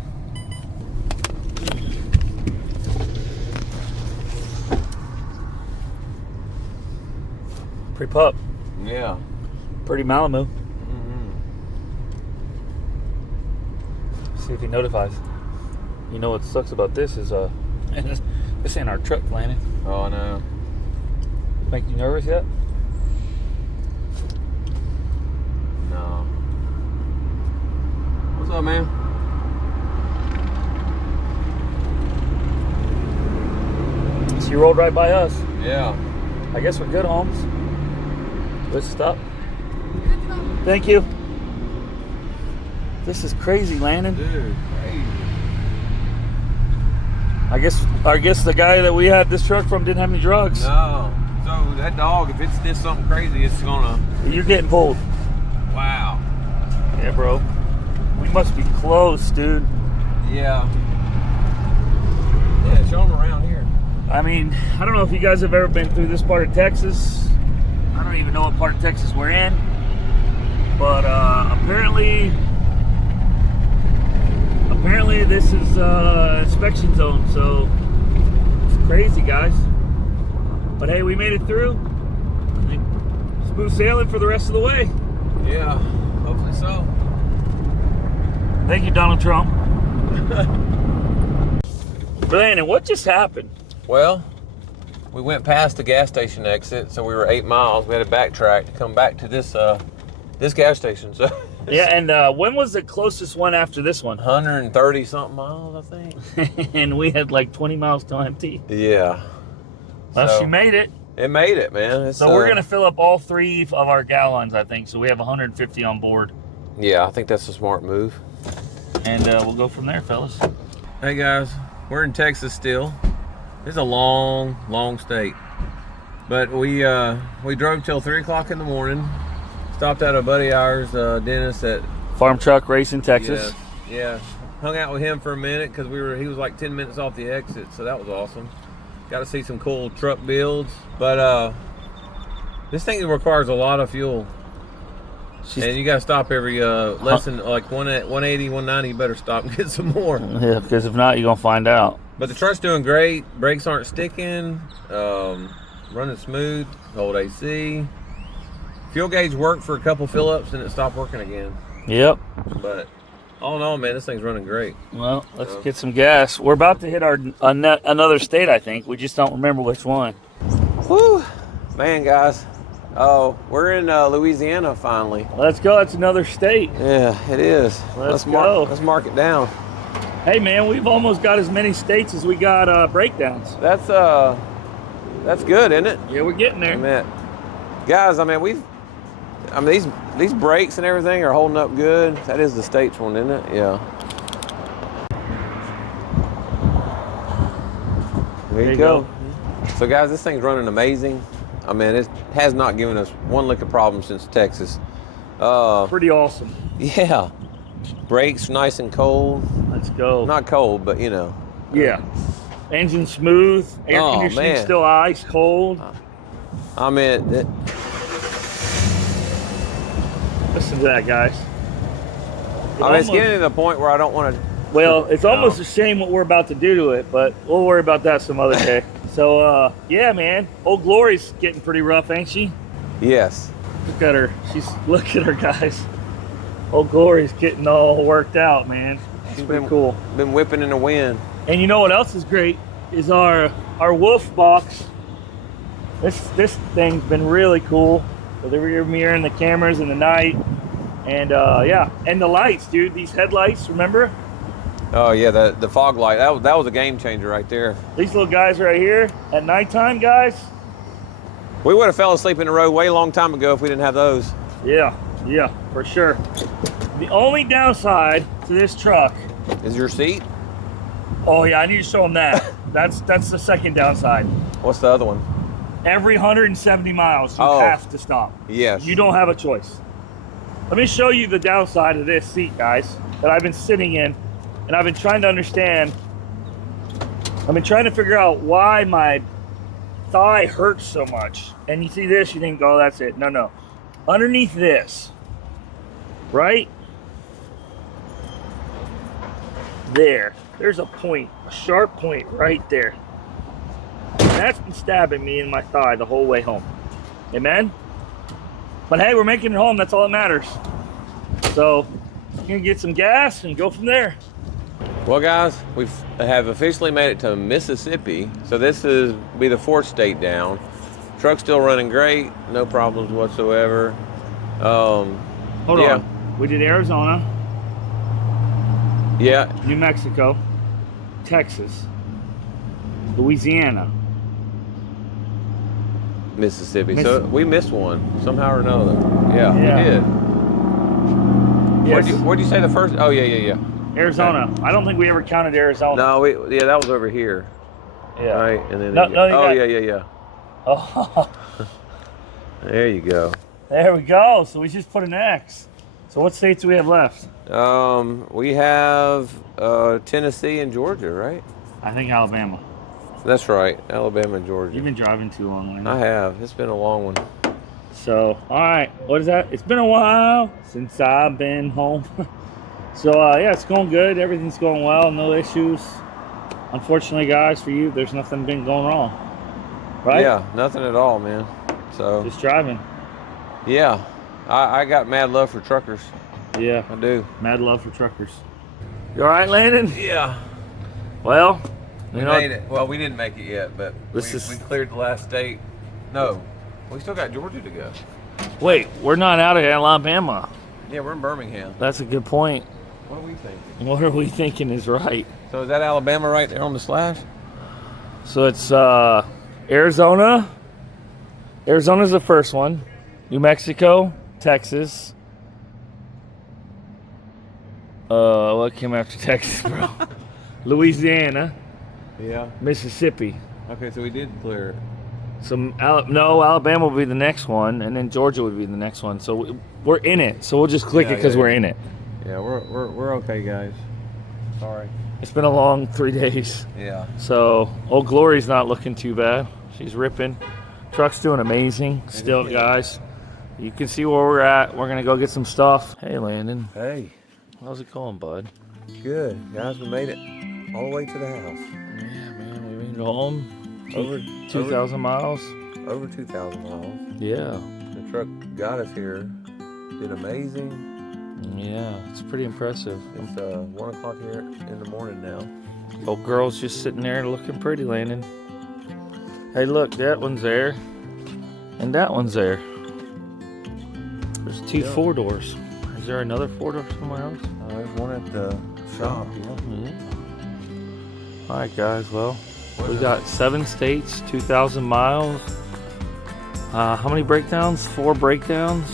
Pretty pup. Yeah. Pretty Malibu. Mm-hmm. See if he notifies. You know what sucks about this is this ain't our truck, Landon. Oh, I know. Make you nervous yet? No. What's up, man? So you rolled right by us. Yeah. I guess we're good, Holmes. Let's stop. Thank you. This is crazy, Landon. Dude, crazy. I guess the guy that we had this truck from didn't have any drugs. No. So that dog, if it's this something crazy, it's gonna... You're getting pulled. Wow. Yeah, bro. We must be close, dude. Yeah. Yeah, show them around here. I mean, I don't know if you guys have ever been through this part of Texas. I don't even know what part of Texas we're in. But apparently this is inspection zone, so it's crazy, guys. But hey, we made it through. I think smooth sailing for the rest of the way. Yeah, hopefully so. Thank you, Donald Trump. Brandon, what just happened? Well, we went past the gas station exit, so we were 8 miles. We had to backtrack to come back to this this gas station. So Yeah, and when was the closest one after this one? 130 something miles, I think. And we had like 20 miles till empty. Yeah. Well, So, she made it. It made it, man. It's, So we're gonna fill up all 3 of our gallons, I think. So we have 150 on board, Yeah, I think that's a smart move. and we'll go from there, fellas. Hey guys, we're in Texas still. It's a long, long state. But we drove till 3 o'clock in the morning. Stopped at a buddy of ours, Dennis, at Farm truck racing, Texas. Yeah. Hung out with him for a minute because he was like 10 minutes off the exit, so that was awesome. Got to see some cool truck builds. But this thing requires a lot of fuel. And you got to stop every less than like 180, 190. You better stop and get some more. Yeah, because if not, you're gonna find out. But the truck's doing great. Brakes aren't sticking. Running smooth. Hold AC. Fuel gauge worked for a couple fill-ups and it stopped working again. Yep. But all in all, man, this thing's running great. Well, let's get some gas. We're about to hit our another state, I think. We just don't remember which one. Whew. Man, guys. Oh, we're in Louisiana finally. Let's go. That's another state. Yeah, it is. Let's go. Let's mark it down. Hey, man, we've almost got as many states as we got breakdowns. That's good, isn't it? Yeah, we're getting there. I mean, guys, these brakes and everything are holding up good. That is the States one, isn't it? Yeah. There you go. So guys, this thing's running amazing. I mean, it has not given us one lick of problem since Texas. Pretty awesome. Yeah. Brakes nice and cold. Let's go. Not cold, but you know. Yeah. Engine smooth. Air Oh, conditioning man. still ice cold. I mean, Listen to that, guys. it's getting to the point where I don't want to. Well, it's almost a shame what we're about to do to it, but we'll worry about that some other day. So, yeah, man. Old Glory's getting pretty rough, ain't she? Yes. Look at her. Look at her, guys. Old Glory's getting all worked out, man. It's pretty cool. Been whipping in the wind. And you know what else is great is our Wolf box. This thing's been really cool. With the rear mirror and the cameras in the night, and yeah, and the lights, dude. These headlights, remember? Oh yeah, the fog light, that was a game changer right there. These little guys right here, at nighttime, guys. We would have fell asleep in the road way long time ago if we didn't have those. Yeah, for sure. The only downside to this truck. Is your seat? Oh yeah, I need to show them that. That's the second downside. What's the other one? Every 170 miles, you have to stop. Yes. You don't have a choice. Let me show you the downside of this seat, guys, that I've been sitting in, and I've been trying to understand. I've been trying to figure out why my thigh hurts so much. And you see this, you think, oh, that's it. No. Underneath this, right? There's a point, a sharp point right there. And that's been stabbing me in my thigh the whole way home. Amen? But hey, we're making it home. That's all that matters. So, I'm gonna get some gas and go from there. Well, guys, we have officially made it to Mississippi. So this is be the 4th state down. Truck's still running great, no problems whatsoever. Hold on. We did Arizona, Yeah. New Mexico, Texas, Louisiana, Mississippi. So we missed one somehow or another. Yeah. We did. Yes. Where'd you say the first? Oh, yeah. Arizona. Okay. I don't think we ever counted Arizona. No, that was over here. Yeah. Right, and then yeah. Oh, There you go. there we go. So we just put an X. So what states do we have left? We have Tennessee and Georgia, right? I think Alabama. That's right, Alabama and Georgia. You've been driving too long, right? I have. It's been a long one. So, all right. What is that? It's been a while since I've been home. So, yeah, it's going good. Everything's going well. No issues. Unfortunately, guys, for you, there's nothing been going wrong. Right? Yeah, nothing at all, man. So just driving. Yeah, I got mad love for truckers. Yeah, I do. Mad love for truckers. You all right, Landon? Yeah. Well, We made it. Well, we didn't make it yet, but we cleared the last state. No, we still got Georgia to go. Wait, we're not out of Alabama. Yeah, we're in Birmingham. That's a good point. What are we thinking? What are we thinking is right? So is that Alabama right there on the slash? So it's Arizona. Arizona's the first one. New Mexico, Texas. What came after Texas, bro? Louisiana. Yeah. Mississippi. Okay, so we did clear. Alabama will be the next one, and then Georgia would be the next one. So we're in it. So we'll just click it because we're in it. Yeah, we're okay, guys. Sorry. It's been a long 3 days. Yeah. So Old Glory's not looking too bad. She's ripping. Truck's doing amazing still, guys. You can see where we're at. We're gonna go get some stuff. Hey, Landon. Hey. How's it going, bud? Good, guys. We made it all the way to the house. Yeah, man. We made it home. Over 2,000 miles. Over 2,000 miles. Yeah. The truck got us here. Did amazing. Yeah, it's pretty impressive. It's 1 o'clock here in the morning now. Old girl's just sitting there looking pretty, Landon. Hey, look, that one's there, and that one's there. There's two 4-doors. Is there another 4-door somewhere else? There's one at the shop. Yeah. All right, guys. Well, we got 7 states, 2,000 miles. How many breakdowns? 4 breakdowns.